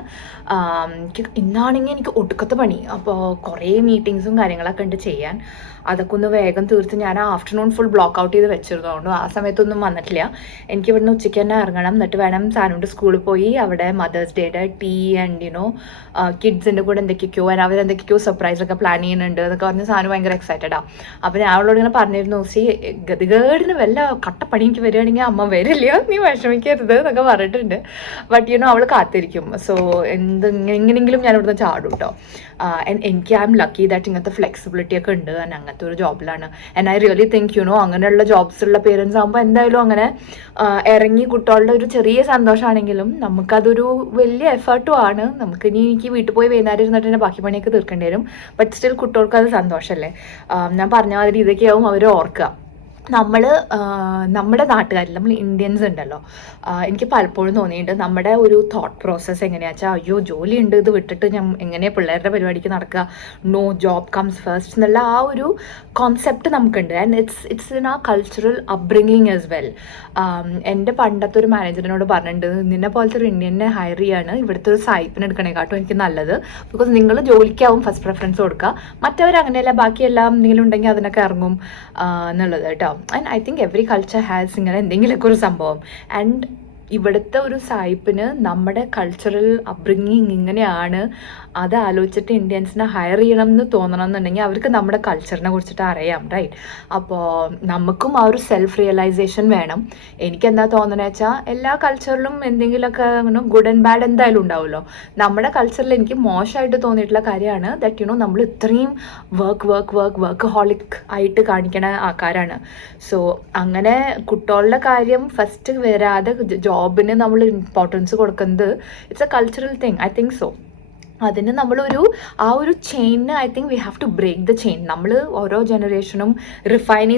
ഇന്നാണെങ്കിൽ എനിക്ക് ഒടുക്കത്തെ പണി. അപ്പോൾ കുറേ മീറ്റിങ്സും കാര്യങ്ങളൊക്കെ ഉണ്ട് ചെയ്യാൻ. അതൊക്കെ ഒന്ന് വേഗം തീർത്ത് ഞാൻ ആഫ്റ്റർനൂൺ ഫുൾ ബ്ലോക്ക് ഔട്ട് ചെയ്ത് വെച്ചിരുന്നതുകൊണ്ട് ആ സമയത്തൊന്നും വന്നിട്ടില്ല. എനിക്ക് ഇവിടുന്ന് ഉച്ചയ്ക്ക് തന്നെ ഇറങ്ങണം. എന്നിട്ട് വേണം സാനുവിൻ്റെ സ്കൂളിൽ പോയി അവിടെ മദേഴ്സ് ഡേയുടെ ടീ ആൻഡ് കിഡ്സിൻ്റെ കൂടെ എന്തൊക്കെയൊക്കെയോ അവരെന്തൊക്കെയോ സർപ്രൈസൊക്കെ പ്ലാൻ ചെയ്യുന്നുണ്ട് എന്നൊക്കെ പറഞ്ഞ് സാനു ഭയങ്കര എക്സൈറ്റഡാണ്. അപ്പോൾ ഞാൻ അവളോട് ഇങ്ങനെ പറഞ്ഞിരുന്നു, ഗതികേടിന് വല്ല കട്ടപ്പണി എനിക്ക് വരികയാണെങ്കിൽ അമ്മ വരില്ല, നീ വിഷമിക്കരുത് എന്നൊക്കെ പറഞ്ഞിട്ടുണ്ട്. ബട്ട് അവൾ കാത്തിരിക്കും. സോ എങ്ങനെയെങ്കിലും ഞാൻ ഇവിടുന്ന് ചാടും കേട്ടോ. എനിക്ക് ഐ എം ലക്കി ദാറ്റ് ഇങ്ങനത്തെ ഫ്ലെക്സിബിലിറ്റി ഒക്കെ ഉണ്ട്. അങ്ങനത്തെ ഒരു ജോബിലാണ്. ആൻഡ് ഐ റിയലി തിങ്ക് അങ്ങനെയുള്ള ജോബ്സുള്ള പേരൻസ് ആകുമ്പോൾ എന്തായാലും അങ്ങനെ ഇറങ്ങി കുട്ടികളുടെ ഒരു ചെറിയ സന്തോഷമാണെങ്കിലും നമുക്കതൊരു വലിയ എഫേർട്ടും ആണ്. എനിക്ക് വീട്ടിൽ പോയി വൈകുന്നേരം ഇരുന്നിട്ട് തന്നെ ബാക്കി പണിയൊക്കെ തീർക്കേണ്ടി വരും. ബട്ട് സ്റ്റിൽ കുട്ടികൾക്ക് അത് സന്തോഷമല്ലേ. ഞാൻ പറഞ്ഞ മാതിരി ഇതൊക്കെയാവും അവർ ഓർക്കുക. നമ്മുടെ നാട്ടുകാരിൽ നമ്മൾ ഇന്ത്യൻസ് ഉണ്ടല്ലോ, എനിക്ക് പലപ്പോഴും തോന്നിയിട്ടുണ്ട് നമ്മുടെ ഒരു തോട്ട് പ്രോസസ്സ് എങ്ങനെയാ വെച്ചാൽ, അയ്യോ ജോലി ഉണ്ട്, ഇത് വിട്ടിട്ട് ഞാൻ എങ്ങനെയാണ് പിള്ളേരുടെ പരിപാടിക്ക് നടക്കുക, നോ ജോബ് കംസ് ഫസ്റ്റ് എന്നുള്ള ആ ഒരു കോൺസെപ്റ്റ് നമുക്കുണ്ട്. ആൻഡ് ഇറ്റ്സ് ഇൻ ആ കൾച്ചറൽ അപ്ബ്രിങ്ങിങ് ആസ് വെൽ. എൻ്റെ പണ്ടത്തെ ഒരു മാനേജറിനോട് പറഞ്ഞിട്ടുണ്ട്, നിന്നെ പോലത്തെ ഒരു ഇന്ത്യനെ ഹയർ ചെയ്യാണ് ഇവിടുത്തെ ഒരു സായിപ്പിന് എടുക്കണേക്കാട്ടും എനിക്ക് നല്ലത്. ബിക്കോസ് നിങ്ങൾ ജോലിക്കാവും ഫസ്റ്റ് പ്രിഫറൻസ് കൊടുക്കുക, മറ്റവരങ്ങനെയല്ല, ബാക്കിയെല്ലാം എന്തെങ്കിലും ഉണ്ടെങ്കിൽ അതിനൊക്കെ ഇറങ്ങും എന്നുള്ളത് കേട്ടോ. And I think every culture has ഇങ്ങനെ എന്തെങ്കിലുമൊക്കെ ഒരു സംഭവം. ആൻഡ് ഇവിടുത്തെ ഒരു സായിപ്പിന് നമ്മുടെ കൾച്ചറൽ അപ്ബ്രിങ്ങിങ് ഇങ്ങനെയാണ്, അത് ആലോചിച്ചിട്ട് ഇന്ത്യൻസിനെ ഹയർ ചെയ്യണം എന്ന് തോന്നണം എന്നുണ്ടെങ്കിൽ അവർക്ക് നമ്മുടെ കൾച്ചറിനെ കുറിച്ചിട്ട് അറിയാം, റൈറ്റ്? അപ്പോൾ നമുക്കും ആ ഒരു സെൽഫ് റിയലൈസേഷൻ വേണം. എനിക്കെന്താ തോന്നണേ വെച്ചാൽ എല്ലാ കൾച്ചറിലും എന്തെങ്കിലുമൊക്കെ ഗുഡ് ആൻഡ് ബാഡ് എന്തായാലും ഉണ്ടാവുമല്ലോ. നമ്മുടെ കൾച്ചറിൽ എനിക്ക് മോശമായിട്ട് തോന്നിയിട്ടുള്ള കാര്യമാണ് ദാറ്റ് നമ്മൾ ഇത്രയും വർക്ക് ഹോളിക് ആയിട്ട് കാണിക്കണ ആൾക്കാരാണ്. സോ അങ്ങനെ കുട്ടികളുടെ കാര്യം ഫസ്റ്റ് വരാതെ ജോബിന് നമ്മൾ ഇമ്പോർട്ടൻസ് കൊടുക്കുന്നത് it's a cultural thing, I think so. അതിന് നമ്മളൊരു ആ ഒരു ചെയിന് I think we have to break the chain. നമ്മൾ ഓരോ ജനറേഷനും റിഫൈൻ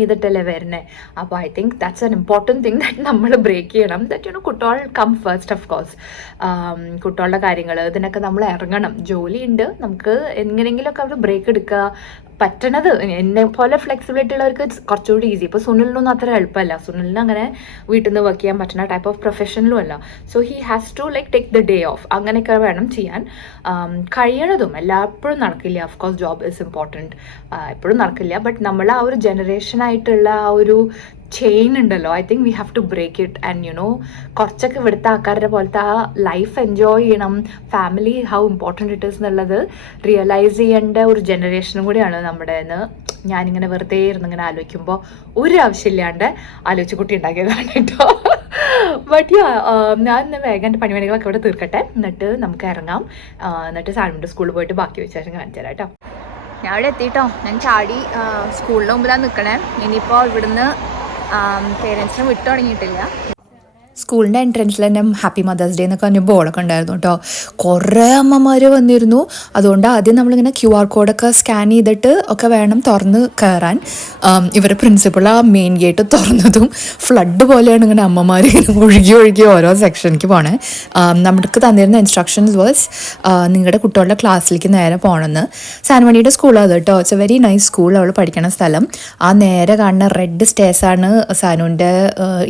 ചെയ്തിട്ടല്ലേ വരുന്നത്. അപ്പോൾ I think that's an important thing that നമ്മൾ ബ്രേക്ക് ചെയ്യണം. ദാറ്റ് കുട്ടികൾ കം ഫസ്റ്റ് ഓഫ് കോഴ്സ്. കുട്ടികളുടെ കാര്യങ്ങൾ ഇതിനൊക്കെ നമ്മൾ ഇറങ്ങണം. ജോലിയുണ്ട്, നമുക്ക് എങ്ങനെയെങ്കിലുമൊക്കെ അവർ ബ്രേക്ക് എടുക്കുക പറ്റണത്. എന്നെ പോലെ ഫ്ലെക്സിബിലിറ്റി ഉള്ളവർക്ക് കുറച്ചുകൂടി ഈസി. ഇപ്പോൾ സുനിലിനൊന്നും അത്ര എളുപ്പമല്ല. സുനിലിന് അങ്ങനെ വീട്ടിൽ നിന്ന് വർക്ക് ചെയ്യാൻ പറ്റുന്ന ടൈപ്പ് ഓഫ് പ്രൊഫഷനിലും അല്ല. So he has to take the day off. അങ്ങനെയൊക്കെ വേണം ചെയ്യാൻ. കഴിയണതും എല്ലായ്പ്പോഴും നടക്കില്ല. Of course job is important, എപ്പോഴും നടക്കില്ല. ബട്ട് നമ്മൾ ആ ഒരു ജനറേഷനായിട്ടുള്ള ആ ഒരു ചെയിൻ ഉണ്ടല്ലോ, I think we have to break it. And കുറച്ചൊക്കെ ഇവിടുത്തെ ആൾക്കാരുടെ പോലത്തെ ആ ലൈഫ് എൻജോയ് ചെയ്യണം, family how important it is എന്നുള്ളത് റിയലൈസ് ചെയ്യേണ്ട ഒരു ജനറേഷനും കൂടിയാണ് നമ്മുടെ എന്ന് ഞാനിങ്ങനെ വെറുതെ ഇരുന്നിങ്ങനെ ആലോചിക്കുമ്പോൾ ഒരു ആവശ്യമില്ലാണ്ട് ആലോചിച്ച് കുട്ടി ഉണ്ടാക്കിയതാണ് കേട്ടോ. ബട്ട് ഞാൻ ഇന്ന് വേഗം എൻ്റെ പണികളൊക്കെ ഇവിടെ തീർക്കട്ടെ, എന്നിട്ട് നമുക്ക് ഇറങ്ങാം. എന്നിട്ട് സാനുവിൻ്റെ സ്കൂളിൽ പോയിട്ട് ബാക്കി വിശേഷം കാണിച്ചു തരാം കേട്ടോ. ഞാൻ ഇവിടെ എത്തിയിട്ടോ. ഞാൻ ചാടി സ്കൂളിന് മുമ്പിലാണ് നിൽക്കണേ. ഇനിയിപ്പോൾ ഇവിടുന്ന് പേരൻസിനെ വിട്ടു തുടങ്ങിയിട്ടില്ല. സ്കൂളിൻ്റെ എൻട്രൻസിൽ തന്നെ ഹാപ്പി മദേഴ്സ് ഡേ എന്നൊക്കെ പറഞ്ഞ ബോർഡൊക്കെ ഉണ്ടായിരുന്നു കേട്ടോ. കുറേ അമ്മമാർ വന്നിരുന്നു. അതുകൊണ്ട് ആദ്യം നമ്മളിങ്ങനെ QR കോഡൊക്കെ സ്കാൻ ചെയ്തിട്ട് ഒക്കെ വേണം തുറന്ന് കയറാൻ. ഇവരുടെ പ്രിൻസിപ്പൾ ആ മെയിൻ ഗേറ്റ് തുറന്നതും ഫ്ലഡ് പോലെയാണ് ഇങ്ങനെ അമ്മമാർ ഒഴുകി ഓരോ സെക്ഷനിലേക്ക് പോണേ. നമുക്ക് തന്നിരുന്ന ഇൻസ്ട്രക്ഷൻസ് വാസ് നിങ്ങളുടെ കുട്ടികളുടെ ക്ലാസ്സിലേക്ക് നേരെ പോകണമെന്ന്. സാനുമണിയുടെ സ്കൂളാണ് അത് കേട്ടോ. It's a very nice school. അവൾ പഠിക്കണ സ്ഥലം ആ നേരെ കാണുന്ന റെഡ് സ്റ്റേഴ്സാണ് സാനുവിൻ്റെ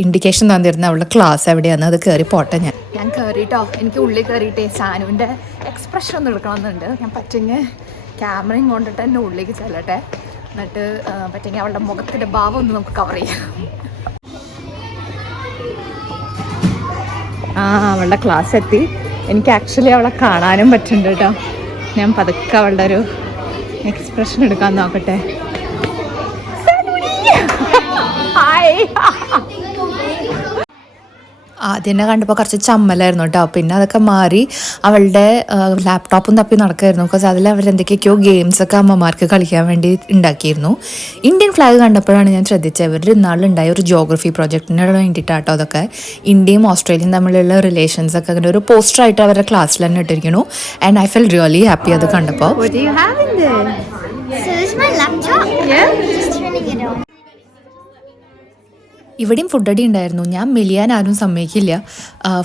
ഇൻഡിക്കേഷൻ തന്നിരുന്നത് അവളുടെ ക്ലാസ് എവിടെയാണ്. അത് കയറി പോട്ടെ. ഞാൻ കയറിയിട്ടോ. എനിക്ക് ഉള്ളിൽ കയറിയിട്ടേ സാനുവിൻ്റെ എക്സ്പ്രഷൻ ഒന്ന് എടുക്കണമെന്നുണ്ട്. ഞാൻ പറ്റുമെങ്കിൽ ക്യാമറയും കൊണ്ടിട്ട് എൻ്റെ ഉള്ളിലേക്ക് ചെല്ലട്ടെ. എന്നിട്ട് പറ്റുമെങ്കിൽ അവളുടെ മുഖത്തിൻ്റെ ഭാവം ഒന്ന് നമുക്ക് കവർ ചെയ്യാം. അവളുടെ ക്ലാസ് എത്തി. എനിക്ക് ആക്ച്വലി അവളെ കാണാനും പറ്റുന്നുണ്ട് കേട്ടോ. ഞാൻ പതുക്കെ അവളുടെ ഒരു എക്സ്പ്രഷൻ എടുക്കാൻ നോക്കട്ടെ. ഹായ്. ആദ്യം എന്നെ കണ്ടപ്പോൾ കുറച്ച് ചമ്മലായിരുന്നു കേട്ടോ. പിന്നെ അതൊക്കെ മാറി അവളുടെ ലാപ്ടോപ്പും തപ്പി നടക്കുമായിരുന്നു. ബിക്കോസ് അതിൽ അവരെന്തൊക്കെയൊക്കെയോ ഗെയിംസൊക്കെ അമ്മമാർക്ക് കളിക്കാൻ വേണ്ടി ഉണ്ടാക്കിയിരുന്നു. ഇന്ത്യൻ ഫ്ലാഗ് കണ്ടപ്പോഴാണ് ഞാൻ ശ്രദ്ധിച്ചത് ഇവരുടെ ഇന്നാളുണ്ടായ ഒരു ജോഗ്രഫി പ്രോജക്റ്റിന് വേണ്ടിയിട്ടാട്ടോ അതൊക്കെ. ഇന്ത്യയും ഓസ്ട്രേലിയയും തമ്മിലുള്ള റിലേഷൻസ് ഒക്കെ അങ്ങനെ ഒരു പോസ്റ്ററായിട്ട് അവരുടെ ക്ലാസ്സിൽ തന്നെ ഇട്ടിരിക്കുന്നു. And I felt really happy അത് കണ്ടപ്പോൾ. What do you have in there? So this is my laptop. Yeah. Just turning it on. ഇവിടെയും ഫുഡ് അടി ഉണ്ടായിരുന്നു. ഞാൻ മെലിയാൻ ആരും സമ്മതിക്കില്ല.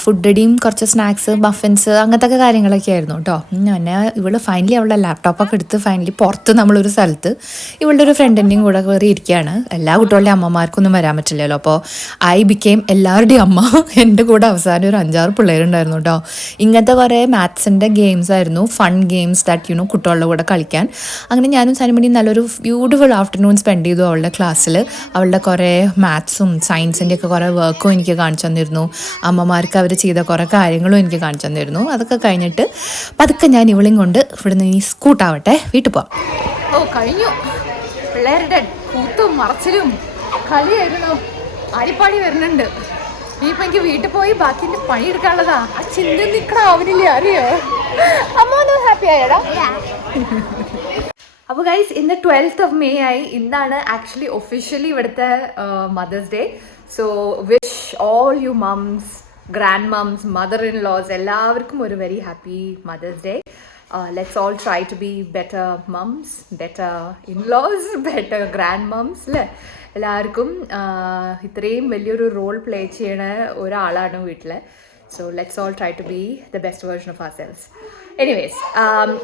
ഫുഡ് അടിയും കുറച്ച് സ്നാക്സ്, മഫിൻസ് അങ്ങനത്തെ ഒക്കെ കാര്യങ്ങളൊക്കെ ആയിരുന്നു കേട്ടോ. പിന്നെ ഇവള് ഫൈനലി അവളുടെ ലാപ്ടോപ്പൊക്കെ എടുത്ത് ഫൈനലി പുറത്ത് നമ്മളൊരു സ്ഥലത്ത് ഇവളുടെ ഒരു ഫ്രണ്ടിൻ്റെയും കൂടെ കയറി ഇരിക്കുകയാണ്. എല്ലാ കുട്ടികളുടെ അമ്മമാർക്കൊന്നും വരാൻ പറ്റില്ലല്ലോ. അപ്പോൾ ഐ ബിക്കെയിം എല്ലാവരുടെയും അമ്മ. എൻ്റെ കൂടെ അവസാനം ഒരു 5-6 പിള്ളേരുണ്ടായിരുന്നു കേട്ടോ. ഇങ്ങനത്തെ കുറേ മാത്സിൻ്റെ ഗെയിംസ് ആയിരുന്നു, ഫൺ ഗെയിംസ് ദാറ്റ് കുട്ടികളുടെ കൂടെ കളിക്കാൻ. അങ്ങനെ ഞാനും സനിമണിയും നല്ലൊരു ബ്യൂട്ടിഫുൾ ആഫ്റ്റർനൂൺ സ്പെൻഡ് ചെയ്തു അവളുടെ ക്ലാസ്സിൽ. അവളുടെ കുറേ മാത്സും സയൻസിൻ്റെ ഒക്കെ കുറേ വർക്കും എനിക്ക് കാണിച്ചു തന്നിരുന്നു. അമ്മമാർക്ക് അവർ ചെയ്ത കുറേ കാര്യങ്ങളും എനിക്ക് കാണിച്ചു തന്നിരുന്നു. അതൊക്കെ കഴിഞ്ഞിട്ട് പതുക്കെ ഞാൻ ഇവളെയും കൊണ്ട് ഇവിടുന്ന് ഈ സ്കൂട്ടാവട്ടെ വീട്ടിൽ പോവാം. ഓ കഴിഞ്ഞു. പിള്ളേരുടെ കൂത്തും മറച്ചിലും കളിയായിരുന്നു. ആടിപ്പാടി വരുന്നുണ്ട്. ഇനിയിപ്പോൾ എനിക്ക് വീട്ടിൽ പോയി ബാക്കിൻ്റെ പണി എടുക്കാനുള്ളതാ. ആ ചിന്ത നിൽക്കണാവുന്നില്ല, അറിയോ? അമ്മ ഒന്ന് ഹാപ്പി ആയടാ. അപ്പോൾ ഗൈസ് ഇന്ന് 12th of May ആയി. ഇന്നാണ് ആക്ച്വലി ഒഫീഷ്യലി ഇവിടുത്തെ mother's day. So wish all you moms, grand moms, mother in laws എല്ലാവർക്കും ഒരു very happy mother's day. Let's all try to be better moms, better in laws, better grand moms അല്ലേ. എല്ലാവർക്കും ഇത്രയും വലിയൊരു role play ചെയ്യണ ഒരാളാണ് വീട്ടിൽ. So let's all try to be the best version of ourselves. Anyways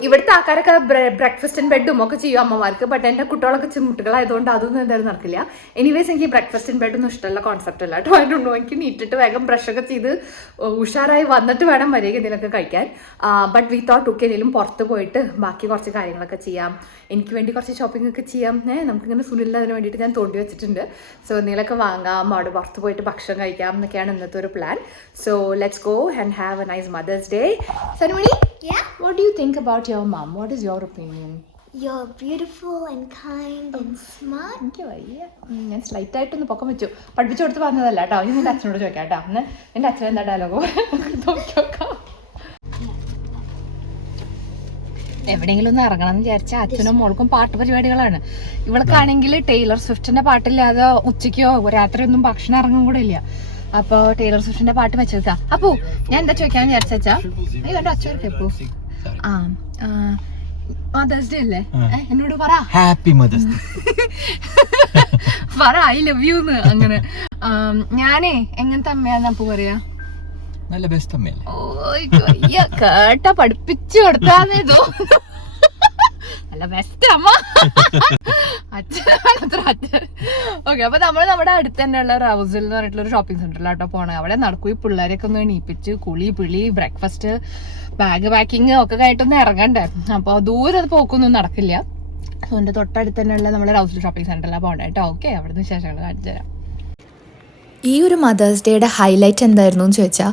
ഇവിടുത്തെ ആൾക്കാരൊക്കെ breakfast and ബെഡും ഒക്കെ ചെയ്യും അമ്മമാർക്ക്. ബട്ട് എൻ്റെ കുട്ടികളൊക്കെ ചിമ്മുട്ടുകളായതുകൊണ്ട് അതൊന്നും എന്തായാലും നടക്കില്ല. എനിവേസ് എനിക്ക് ബ്രേക്ക്ഫാസ്റ്റ് ആൻഡ് ബെഡൊന്നും ഇഷ്ടമല്ല കോൺസെപ്റ്റ് അല്ല കേട്ടോ. അതുകൊണ്ടോ എനിക്ക് നീറ്റിട്ട് വേഗം ബ്രഷൊക്കെ ചെയ്ത് ഉഷാറായി വന്നിട്ട് വേണം മര്യാദ എന്തെങ്കിലുമൊക്കെ കഴിക്കാൻ. ബട്ട് വി തോട്ട് ഒക്കെ എന്തെങ്കിലും പുറത്ത് പോയിട്ട് ബാക്കി കുറച്ച് കാര്യങ്ങളൊക്കെ ചെയ്യാം, എനിക്ക് വേണ്ടി കുറച്ച് ഷോപ്പിംഗ് ഒക്കെ ചെയ്യാം. നമുക്കിങ്ങനെ സുനിലിന് അതിന് വേണ്ടിയിട്ട് ഞാൻ തോണ്ടി വെച്ചിട്ടുണ്ട്. സോ എന്തെങ്കിലുമൊക്കെ വാങ്ങാം, അവിടെ പുറത്ത് പോയിട്ട് ഭക്ഷണം കഴിക്കാം എന്നൊക്കെയാണ് ഇന്നത്തെ ഒരു plan. So let's go and have a nice mother's day. Sanumani, Yeah? what do you think about your mom? What is your opinion? You're beautiful and kind and smart. എനിക്ക് വയ്യ. ഞാൻ സ്ലൈറ്റ് ആയിട്ടൊന്ന് പൊക്കം വെച്ചു. പഠിപ്പിച്ചു കൊടുത്ത് പറഞ്ഞതല്ല കേട്ടോ. ഇനി നിന്റെ അച്ഛനോട് ചോദിക്കാം കേട്ടോ. അന്ന് എൻ്റെ അച്ഛൻ എന്താ ഡയലോഗ് നോക്കാം. എവിടെയെങ്കിലും ഒന്ന് ഇറങ്ങണം എന്ന് വിചാരിച്ചാൽ അച്ഛനും മോൾക്കും പാട്ട് പരിപാടികളാണ്. ഇവൾക്കാണെങ്കിൽ ടൈലർ സ്വിഫ്റ്റിന്റെ പാട്ടില്ലാതെ ഉച്ചയ്ക്കോ രാത്രിയൊന്നും ഭക്ഷണം ഇറങ്ങും കൂടെ ഇല്ല. അപ്പോൾ ടൈലർ സ്വിഫ്റ്റിന്റെ പാട്ട് വെച്ചെടുക്കാം. അപ്പോ ഞാൻ എന്താ ചോദിക്കാന്ന് വിചാരിച്ചാ, നീ കണ്ടോ അച്ഛനൊക്കെ എപ്പോ മദേഴ്സ് ഡേ അല്ലേ, എന്നോട് പറ ഹാപ്പി മദേഴ്സ് ഡേ. പറ ഐ ലവ് യു എന്ന്. അങ്ങനെ ഞാനേ എങ്ങനത്തെ അമ്മയാന്ന് അപ്പൊ പറയാ? നല്ല ബെസ്റ്റ് അമ്മയല്ലേ? ഓയ്യ കേട്ട പഠിപ്പിച്ചു കൊടുത്താന്നേ തോന്നുന്നു. നല്ല ബെസ്റ്റ് അമ്മ. അച്ഛനാണത്ര അച്ഛൻ. ഓക്കെ, അപ്പൊ നമ്മൾ നമ്മുടെ അടുത്ത് തന്നെയുള്ള റൗസിൽ എന്ന് പറഞ്ഞിട്ടുള്ള ഒരു ഷോപ്പിംഗ് സെന്ററിലാട്ടോ പോണേ. അവിടെ നടക്കും ഈ പിള്ളേരെയൊക്കെ ഒന്ന് എണീപ്പിച്ച് കുളി പിളി ബ്രേക്ക്ഫാസ്റ്റ് ബാഗ് പാക്കിങ് ഒക്കെ കഴിഞ്ഞിട്ടൊന്ന് ഇറങ്ങണ്ടേ. അപ്പോൾ ദൂരെ അത് പോക്കൊന്നും നടക്കില്ല. സോ എൻ്റെ തൊട്ടടുത്ത് തന്നെയുള്ള നമ്മുടെ റൗസിൽ ഷോപ്പിംഗ് സെന്ററിലാണ് പോകണ്ടേ കേട്ടോ. ഓക്കെ, അവിടുന്ന് വിശേഷങ്ങൾ കാണിച്ചു തരാം. ഈ ഒരു മദേഴ്സ് ഡേയുടെ ഹൈലൈറ്റ് എന്തായിരുന്നു എന്ന് ചോദിച്ചാൽ,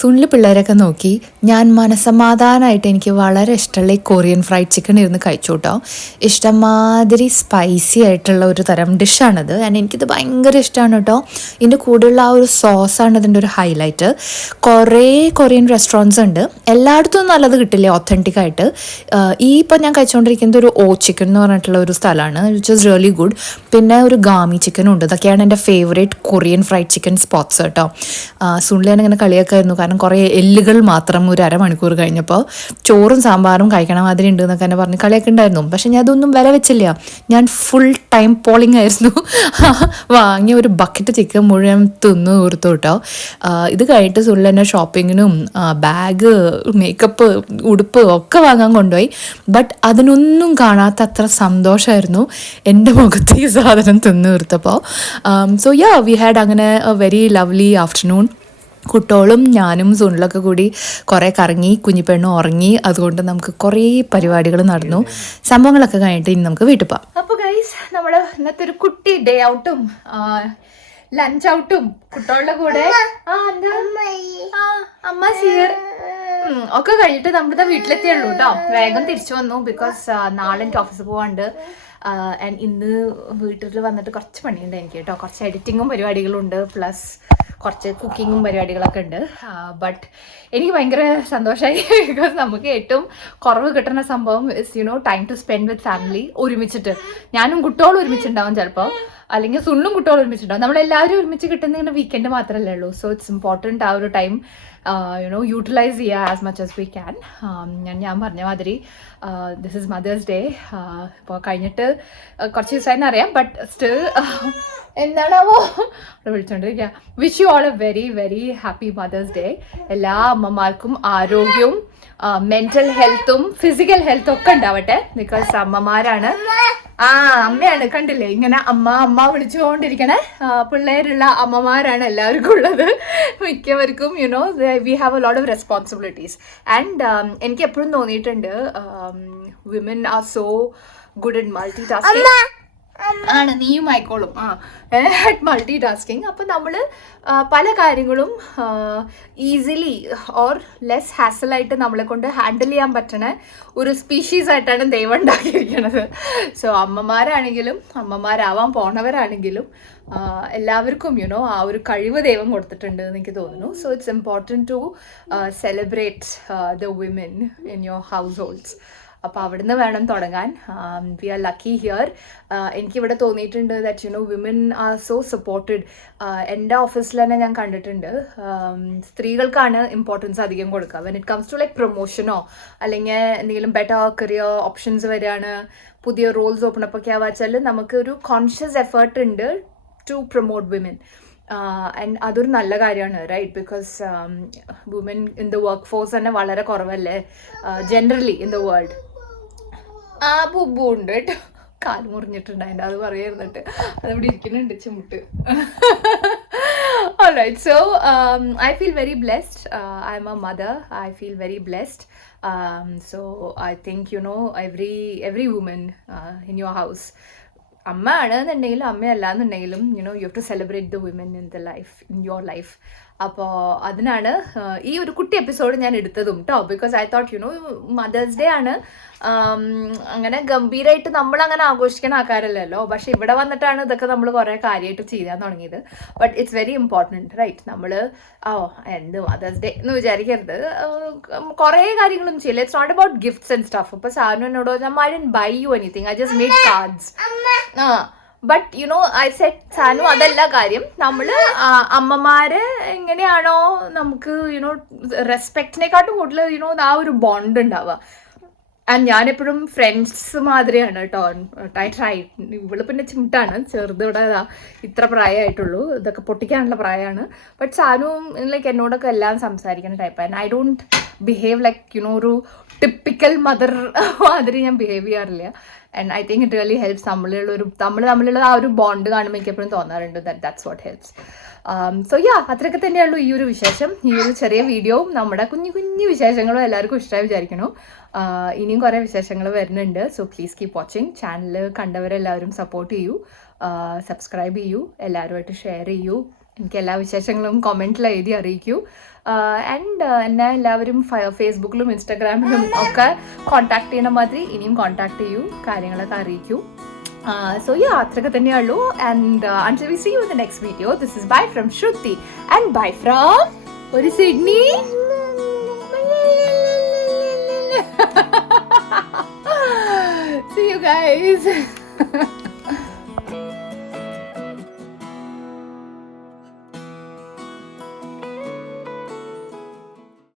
സുനിൽ പിള്ളേരൊക്കെ നോക്കി ഞാൻ മനസ്സമാധാനമായിട്ട് എനിക്ക് വളരെ ഇഷ്ടമുള്ള ഈ കൊറിയൻ ഫ്രൈഡ് ചിക്കൻ ഇരുന്ന് കഴിച്ചു കേട്ടോ. ഇഷ്ടംമാതിരി സ്പൈസി ആയിട്ടുള്ള ഒരു തരം ഡിഷാണിത്. ആൻഡ് എനിക്കിത് ഭയങ്കര ഇഷ്ടമാണ് കേട്ടോ. ഇതിൻ്റെ കൂടെയുള്ള ആ ഒരു സോസാണ് ഇതിൻ്റെ ഒരു ഹൈലൈറ്റ്. കുറേ കൊറിയൻ റെസ്റ്റോറൻറ്റ്സ് ഉണ്ട്, എല്ലായിടത്തും നല്ലത് കിട്ടില്ല ഒത്തൻറ്റിക് ആയിട്ട്. ഈ ഇപ്പം ഞാൻ കഴിച്ചുകൊണ്ടിരിക്കുന്നത് ഒരു ഓ ചിക്കൻ എന്ന് പറഞ്ഞിട്ടുള്ള ഒരു സ്ഥലമാണ്, വിച്ച് ഇസ് റിയലി ഗുഡ്. പിന്നെ ഒരു ഗാമി ചിക്കനും ഉണ്ട്. ഇതൊക്കെയാണ് എൻ്റെ favourite Korean fried chicken spots കേട്ടോ. സുനിലാണ് ഇങ്ങനെ കളിയാക്കായിരുന്നു, കാരണം കുറേ എല്ലുകൾ മാത്രം ഒരു അരമണിക്കൂർ കഴിഞ്ഞപ്പോൾ ചോറും സാമ്പാറും കഴിക്കണ മാതിരി ഉണ്ട് എന്നൊക്കെ എന്നെ പറഞ്ഞ് കളിയൊക്കെ ഉണ്ടായിരുന്നു. പക്ഷെ ഞാൻ അതൊന്നും വില വെച്ചില്ല. ഞാൻ ഫുൾ ടൈം പോളിംഗ് ആയിരുന്നു. വാങ്ങിയ ഒരു ബക്കറ്റ് ചിക്കൻ മുഴുവൻ തിന്നു തീർത്തു കേട്ടോ. ഇത് കഴിഞ്ഞിട്ട് സുനിൽ എന്നെ ഷോപ്പിങ്ങിനും ബാഗ്, മേക്കപ്പ്, ഉടുപ്പ് ഒക്കെ വാങ്ങാൻ കൊണ്ടുപോയി. ബട്ട് അതിനൊന്നും കാണാത്ത അത്ര സന്തോഷമായിരുന്നു എൻ്റെ മുഖത്ത് ഈ സാധനം തിന്നു തീർത്തപ്പോൾ. സോ യാ, വി ഹാഡ് അങ്ങനെ വെരി ലവ്ലി ആഫ്റ്റർനൂൺ. കുട്ടോളും ഞാനും സുനിലൊക്കെ കൂടി കുറേ കറങ്ങി, കുഞ്ഞിപ്പെണ്ണും ഉറങ്ങി. അതുകൊണ്ട് നമുക്ക് കുറേ പരിപാടികൾ നടന്നു. സംഭവങ്ങളൊക്കെ കഴിഞ്ഞിട്ട് ഇനി നമുക്ക് വീട്ടിൽ പോകാം. അപ്പോൾ ഗൈസ്, നമ്മൾ ഇന്നത്തെ ഒരു കുട്ടി ഡേ ഔട്ടും ലഞ്ച് ഔട്ടും കുട്ടികളുടെ കൂടെ എന്താ അമ്മ സീർ ഒക്കെ കഴിഞ്ഞിട്ട് നമ്മുടെ വീട്ടിലെത്തിയുള്ളൂ കേട്ടോ. വേഗം തിരിച്ചു വന്നു ബിക്കോസ് നാളെ എനിക്ക് ഓഫീസിൽ പോകാണ്ട്. ആൻഡ് ഇന്ന് വീട്ടിൽ വന്നിട്ട് കുറച്ച് പണിയുണ്ട് എനിക്ക് കേട്ടോ. കുറച്ച് എഡിറ്റിങ്ങും പരിപാടികളും ഉണ്ട്, പ്ലസ് കുറച്ച് കുക്കിങ്ങും പരിപാടികളൊക്കെ ഉണ്ട്. ബട്ട് എനിക്ക് ഭയങ്കര സന്തോഷമായി ബിക്കോസ് നമുക്ക് ഏറ്റവും കുറവ് കിട്ടുന്ന സംഭവം is time to spend with family. ഒരുമിച്ചിട്ട് ഞാനും കുട്ടികളും ഒരുമിച്ചുണ്ടാവും ചിലപ്പോൾ, അല്ലെങ്കിൽ സുണ്ണും കുട്ടികളും ഒരുമിച്ചുണ്ടാവും. നമ്മളെല്ലാവരും ഒരുമിച്ച് കിട്ടുന്ന ഇങ്ങനെ വീക്കെൻഡ് മാത്രമല്ലേ ഉള്ളൂ. സോ ഇറ്റ്സ് ഇമ്പോർട്ടൻറ്റ് ആ ഒരു ടൈം യൂട്ടിലൈസ് ചെയ്യുക as much as we can. ഞാൻ പറഞ്ഞ മാതിരി ദിസ് ഇസ് മദേഴ്സ് ഡേ. ഇപ്പോൾ കഴിഞ്ഞിട്ട് കുറച്ച് ദിവസമായെന്ന് അറിയാം, ബട്ട് സ്റ്റിൽ എന്താണാവോ വിളിച്ചോണ്ടിരിക്കുക. Wish you all a very very happy mother's day. എല്ലാ അമ്മമാർക്കും ആരോഗ്യവും മെന്റൽ ഹെൽത്തും ഫിസിക്കൽ ഹെൽത്തും ഒക്കെ ഉണ്ടാവട്ടെ. ബിക്കോസ് അമ്മമാരാണ്, അമ്മയാണ് കണ്ടില്ലേ ഇങ്ങനെ അമ്മ വിളിച്ചുകൊണ്ടിരിക്കണേ പിള്ളേരുള്ള അമ്മമാരാണ് എല്ലാവർക്കും ഉള്ളത്. മിക്കവർക്കും we have a lot of responsibilities. And എനിക്ക് എപ്പോഴും തോന്നിയിട്ടുണ്ട് women are so good in multi tasking. ആണ്, നീയും ആയിക്കോളും അറ്റ് മൾട്ടി ടാസ്കിങ്. അപ്പം നമ്മൾ പല കാര്യങ്ങളും ഈസിലി ഓർ ലെസ് ഹാസലായിട്ട് നമ്മളെ കൊണ്ട് ഹാൻഡിൽ ചെയ്യാൻ പറ്റണ ഒരു സ്പീഷീസ് ആയിട്ടാണ് ദൈവം ഉണ്ടാക്കിയിരിക്കുന്നത്. സോ അമ്മമാരാണെങ്കിലും അമ്മമാരാവാൻ പോണവരാണെങ്കിലും എല്ലാവർക്കും ആ ഒരു കഴിവ് ദൈവം കൊടുത്തിട്ടുണ്ട് എന്ന് എനിക്ക് തോന്നുന്നു. So it's important to celebrate the women in your households. അപ്പോൾ അവിടുന്ന് വേണം തുടങ്ങാൻ. We are lucky here. എനിക്കിവിടെ തോന്നിയിട്ടുണ്ട് that women are so supported. എൻ്റെ ഓഫീസിൽ തന്നെ ഞാൻ കണ്ടിട്ടുണ്ട് സ്ത്രീകൾക്കാണ് ഇമ്പോർട്ടൻസ് അധികം കൊടുക്കുക. When it comes to like പ്രൊമോഷനോ അല്ലെങ്കിൽ എന്തെങ്കിലും ബെറ്റർ കരിയർ ഓപ്ഷൻസ് വരികയാണ്, പുതിയ റോൾസ് ഓപ്പൺ അപ്പ് ഒക്കെ ആവുക വെച്ചാൽ നമുക്ക് ഒരു കോൺഷ്യസ് എഫേർട്ട് ഉണ്ട് ടു പ്രൊമോട്ട് വിമൻ. ആൻഡ് അതൊരു നല്ല കാര്യമാണ്, right? Because women in the work force തന്നെ വളരെ കുറവല്ലേ ജനറലി ഇൻ ദ വേൾഡ്. ബുബു ഉണ്ട് കേട്ടോ, കാല് മുറിഞ്ഞിട്ടുണ്ടായിട്ട് അത് പറയായിരുന്നിട്ട് അതവിടെ ഇരിക്കുന്നുണ്ട് ചുമട്ട്. Alright, so I feel very blessed. I'm a mother. I feel very blessed. So I think every woman in your house, അമ്മ ആണെന്നുണ്ടെങ്കിലും അമ്മയല്ലാന്നുണ്ടെങ്കിലും you have to celebrate the women in the life in your life. അപ്പോൾ അതിനാണ് ഈ ഒരു കുട്ടി episode ഞാൻ എടുത്തതും കേട്ടോ. Because I thought mother's day ആണ്, അങ്ങനെ ഗംഭീരമായിട്ട് നമ്മളങ്ങനെ ആഘോഷിക്കണ ആൾക്കാരല്ലല്ലോ. പക്ഷെ ഇവിടെ വന്നിട്ടാണ് ഇതൊക്കെ നമ്മൾ കുറേ കാര്യമായിട്ട് ചെയ്യാൻ തുടങ്ങിയത്. But it's very important, right? നമ്മൾ എന്ത് മദേഴ്സ് ഡേ എന്ന് വിചാരിക്കരുത്, കുറേ കാര്യങ്ങളും ചെയ്യില്ല. It's not about gifts and stuff. ഇപ്പോൾ സാനു എന്നോട് I didn't buy you anything, I just made cards. But I said Sanu അതല്ല കാര്യം. നമ്മൾ അമ്മമാരെ എങ്ങനെയാണോ നമുക്ക് റെസ്പെക്റ്റിനെക്കാട്ടും കൂടുതൽ ആ ഒരു ബോണ്ട് ഉണ്ടാവുക. ആൻഡ് ഞാനെപ്പോഴും ഫ്രണ്ട്സ് മാതിരിയാണ് കേട്ടോ. ട്രൈ ഇവള് പിന്നെ ചിമിട്ടാണ്, ചെറുത് ഇവിടെ ഇത്ര പ്രായമായിട്ടുള്ളൂ, ഇതൊക്കെ പൊട്ടിക്കാനുള്ള പ്രായമാണ്. ബട്ട് സാനുവും ലൈക്ക് എന്നോടൊക്കെ എല്ലാം സംസാരിക്കുന്ന ടൈപ്പാണ്. ഐ ഡോണ്ട് ബിഹേവ് ലൈക്ക് ഒരു ടിപ്പിക്കൽ മദർ മാതിരി ഞാൻ ബിഹേവ് ചെയ്യാറില്ല. And I think it really helps. തമ്മിലുള്ള ആ ഒരു ബോണ്ട് കാണുമ്പോൾ എനിക്ക് എപ്പോഴും തോന്നാറുണ്ട് ദാറ്റ്സ് വാട്ട് ഹെൽപ്സ്. സോ അത്രയൊക്കെ തന്നെയുള്ളൂ ഈ ഒരു വിശേഷം. ഈ ഒരു ചെറിയ വീഡിയോവും നമ്മുടെ കുഞ്ഞു കുഞ്ഞു വിശേഷങ്ങളും എല്ലാവർക്കും ഇഷ്ടമായി വിചാരിക്കണു. ഇനിയും കുറേ വിശേഷങ്ങൾ വരുന്നുണ്ട്. So please keep watching. Channel കണ്ടവരെല്ലാവരും സപ്പോർട്ട് ചെയ്യൂ, സബ്സ്ക്രൈബ് ചെയ്യൂ, എല്ലാവരുമായിട്ട് ഷെയർ ചെയ്യൂ. എനിക്ക് എല്ലാ വിശേഷങ്ങളും കമൻറ്റിൽ എഴുതി അറിയിക്കൂ. ആൻഡ് എന്നെ എല്ലാവരും ഫേസ്ബുക്കിലും ഇൻസ്റ്റാഗ്രാമിലും ഒക്കെ കോൺടാക്ട് ചെയ്യണ മാതിരി ഇനിയും കോൺടാക്ട് ചെയ്യൂ, കാര്യങ്ങളൊക്കെ അറിയിക്കൂ. So അത്രയൊക്കെ തന്നെയുള്ളൂ. And until we see you in the next video, this is bye from Shruti and bye from ഒരു സിഡ്നി. See you guys.